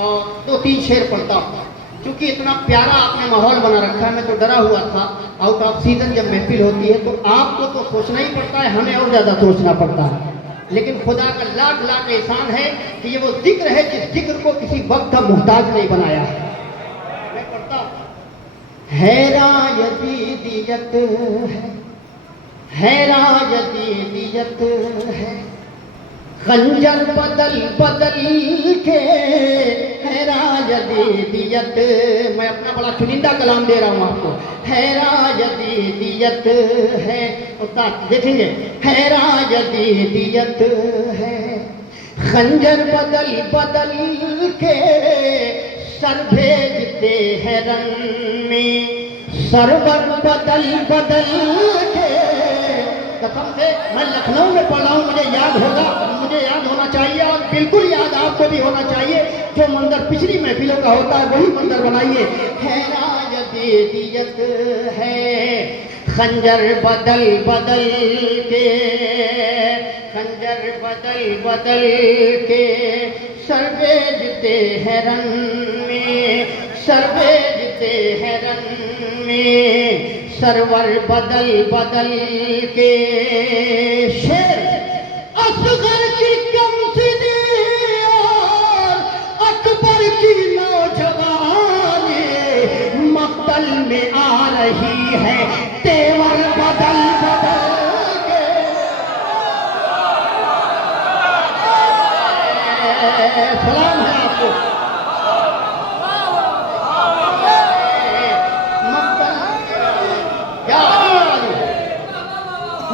और 2-3 शेर पढ़ता हूँ, क्योंकि इतना प्यारा आपने माहौल बना रखा है। मैं तो डरा हुआ था, आउट ऑफ सीजन जब महफिल होती है तो आपको तो सोचना ही पड़ता है, हमें और ज़्यादा सोचना पड़ता है। लेकिन खुदा का लाख लाख एहसान है कि ये वो जिक्र है जिस जिक्र को किसी वक्त का मुहताज नहीं बनाया है। मैं पढ़ता हूँ। हैरान यदीदियत है, हैरान यदीदियत है, खंजर बदल बदल के हैरान यदीदियत। मैं अपना बड़ा चुनिंदा कलाम दे रहा हूँ आपको। हैरान यदीदियत है, उस्ताद देखेंगे। हैरान यदीदियत है, खंजर बदल बदल के सर भेजते हैं रन में, सरवर बदल बदल के। कसम से मैं लखनऊ में पढ़ा हूँ, मुझे याद होगा, मुझे याद होना चाहिए और बिल्कुल याद आपको भी होना चाहिए। जो मंजर पिछली महफिलों का होता है वही मंजर बनाइए। हैरान यदीदियत है, खंजर बदल बदल के खंजर बदल बदल के सर बेचते हैं रन में, सर बेचते हैं रन में, सरवर बदल बदल के। शेर असगर की कमसिनी और अकबर की नौजवानी मक्तल में आ रही है तेवर बदल बदल के। सलाम है आपको।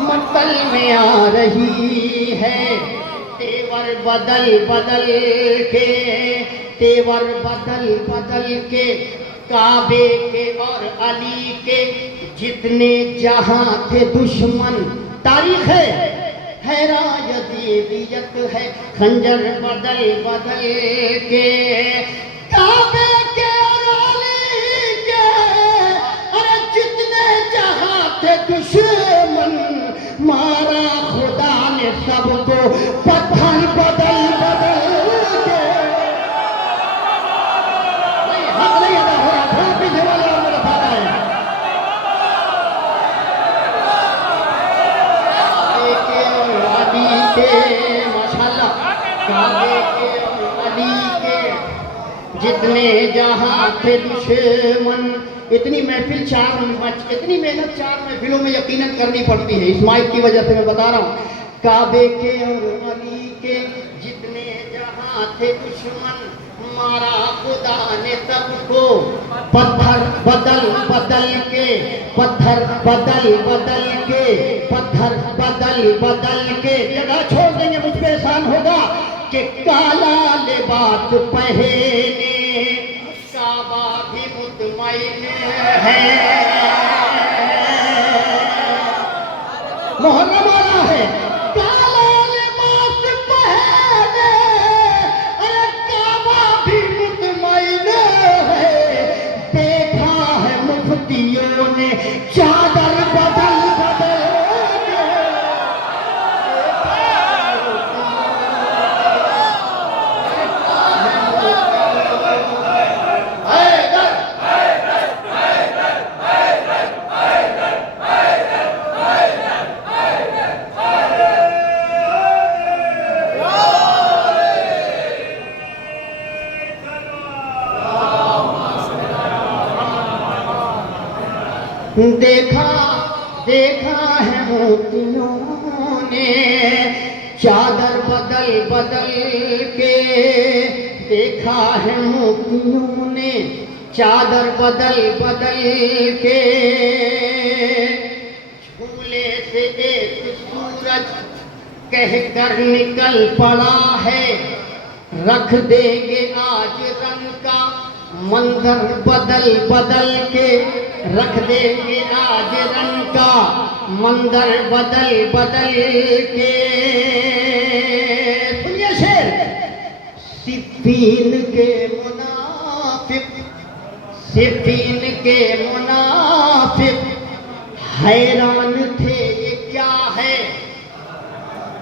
मक्तल में आ रही है तेवर बदल बदल के, तेवर बदल बदल के। काबे के और अली के जितने जहां थे दुश्मन, तारीख है रायदीयत है खंजर बदल बदल के। काबे के और अली के अरे जितने जहां थे दुश्मन, मारा खुदा ने सबको पत्थर बदल बदल के। नहीं, हक नहीं अदा हो रहा, थोड़ा पीछे वाले और मेरा फायदा है। के और अली के माशाल्लाह, काबे के और अली के जितने जहां थे दुश्मन। इतनी महफिल इतनी मेहनत 4 महफिलों में यकीनन करनी पड़ती है, इस माइक की वजह से मैं बता रहा हूँ। काबे के और अली के जितने जहां थे दुश्मन, मारा खुदा ने सबको पत्थर बदल बदल के, पत्थर बदल बदल के, पत्थर बदल बदल के। जगह छोड़ देंगे मुझ पे एहसान होगा कि काला लिबास पहने काबा भी मुतमईन है। मुहर्रम आ रहा है, काला लिबास पहने अरे काबा भी मुतमईन है। देखा है मुफ्तियों ने चादर बदल बदल के। देखा देखा है मोतियों ने चादर बदल बदल के। देखा है मोतियों ने चादर बदल बदल के। झूले से एक सूरज कहकर निकल पड़ा है, रख देंगे आज रंग का मंजर बदल बदल के। रख देंगे आज रंग का मंजर बदल बदल के। सुनिए शेर, सिफीन के मुनाफिक, सिफीन के मुनाफिक हैरान थे ये क्या है।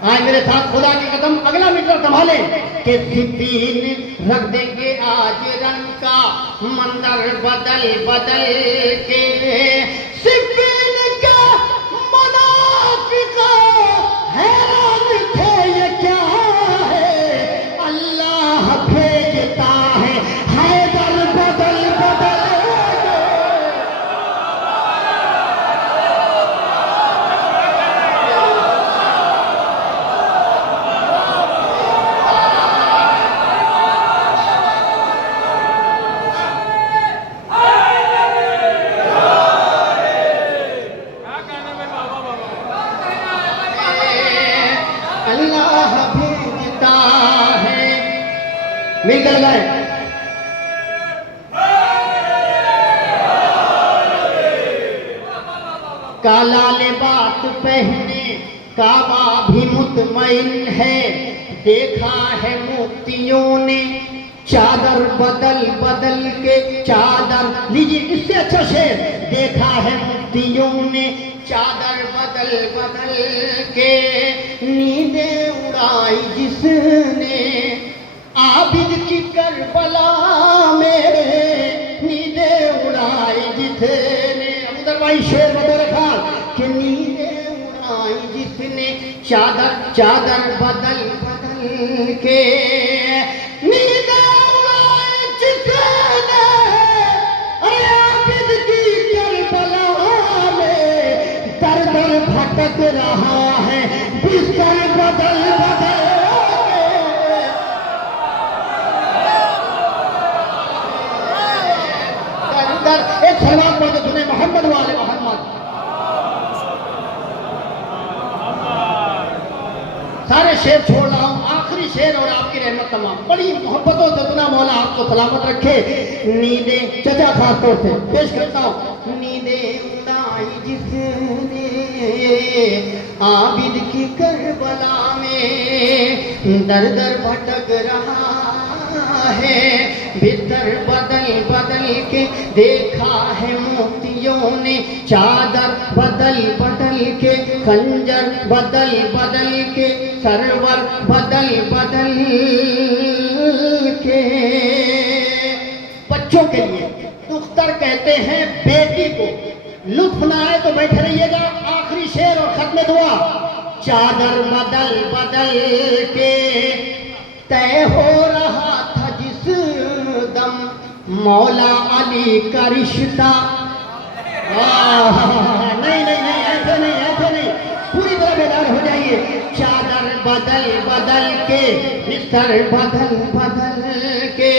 आए मेरे साथ खुदा की कदम अगला मीटर संभाले कि सिफीन रख देंगे आज रंग का मंजर बदल बदल के। सिफीन का मुनाफिक हैरान थे ये क्या है। अल्लाह भेजता है हैदर बदल बदल के। अल्लाह भेजता है। मिलकर गए काला लिबास पहने काबा भी मुतमईन है। देखा है मुफ्तियों ने चादर बदल बदल के। चादर लीजिए, इससे अच्छा शेर। देखा है मुफ्तियों ने चादर बदल बदल के। नींदें उड़ाई जिसने आबिद की करबला में, नींदें उड़ाई जिसने, अबूदर भाई शेर बदल खान कि नींदें उड़ाई जिसने चादर चादर बदल बदल के, नींदें उड़ाई जिसने आबिद की करबला में, दर दर भटक रहा है बिस्तर बदल बदल के। एक सलवात पढ़ के सुने मोहम्मद वाले मोहम्मद। सारे शेर छोड़ रहा हूँ, आखिरी शेर और आपकी रहमत तमाम। बड़ी मोहब्बतों से दुना मौला आपको सलामत रखे। नींदें चचा खास तौर से पेश करता हूँ। नींदें उड़ाई जिसने आबिद की करबला में, दर दर भटक रहा है बिस्तर बदल बदल के, देखा है मोतियों ने चादर बदल बदल के, खंजर बदल बदल के, सरवर बदल बदल के। बच्चों के लिए दुख्तर कहते हैं बेटी को, लुत्फ ना आए तो बैठे रहिएगा। आखिरी शेर और खत्म दुआ। चादर बदल बदल के तय हो रहा था जिस दम मौला अली का रिश्ता। नहीं नहीं नहीं, ऐसे नहीं, ऐसे नहीं, पूरी तरह बेदार हो जाइए। चादर बदल बदल के, बिस्तर बदल बदल के,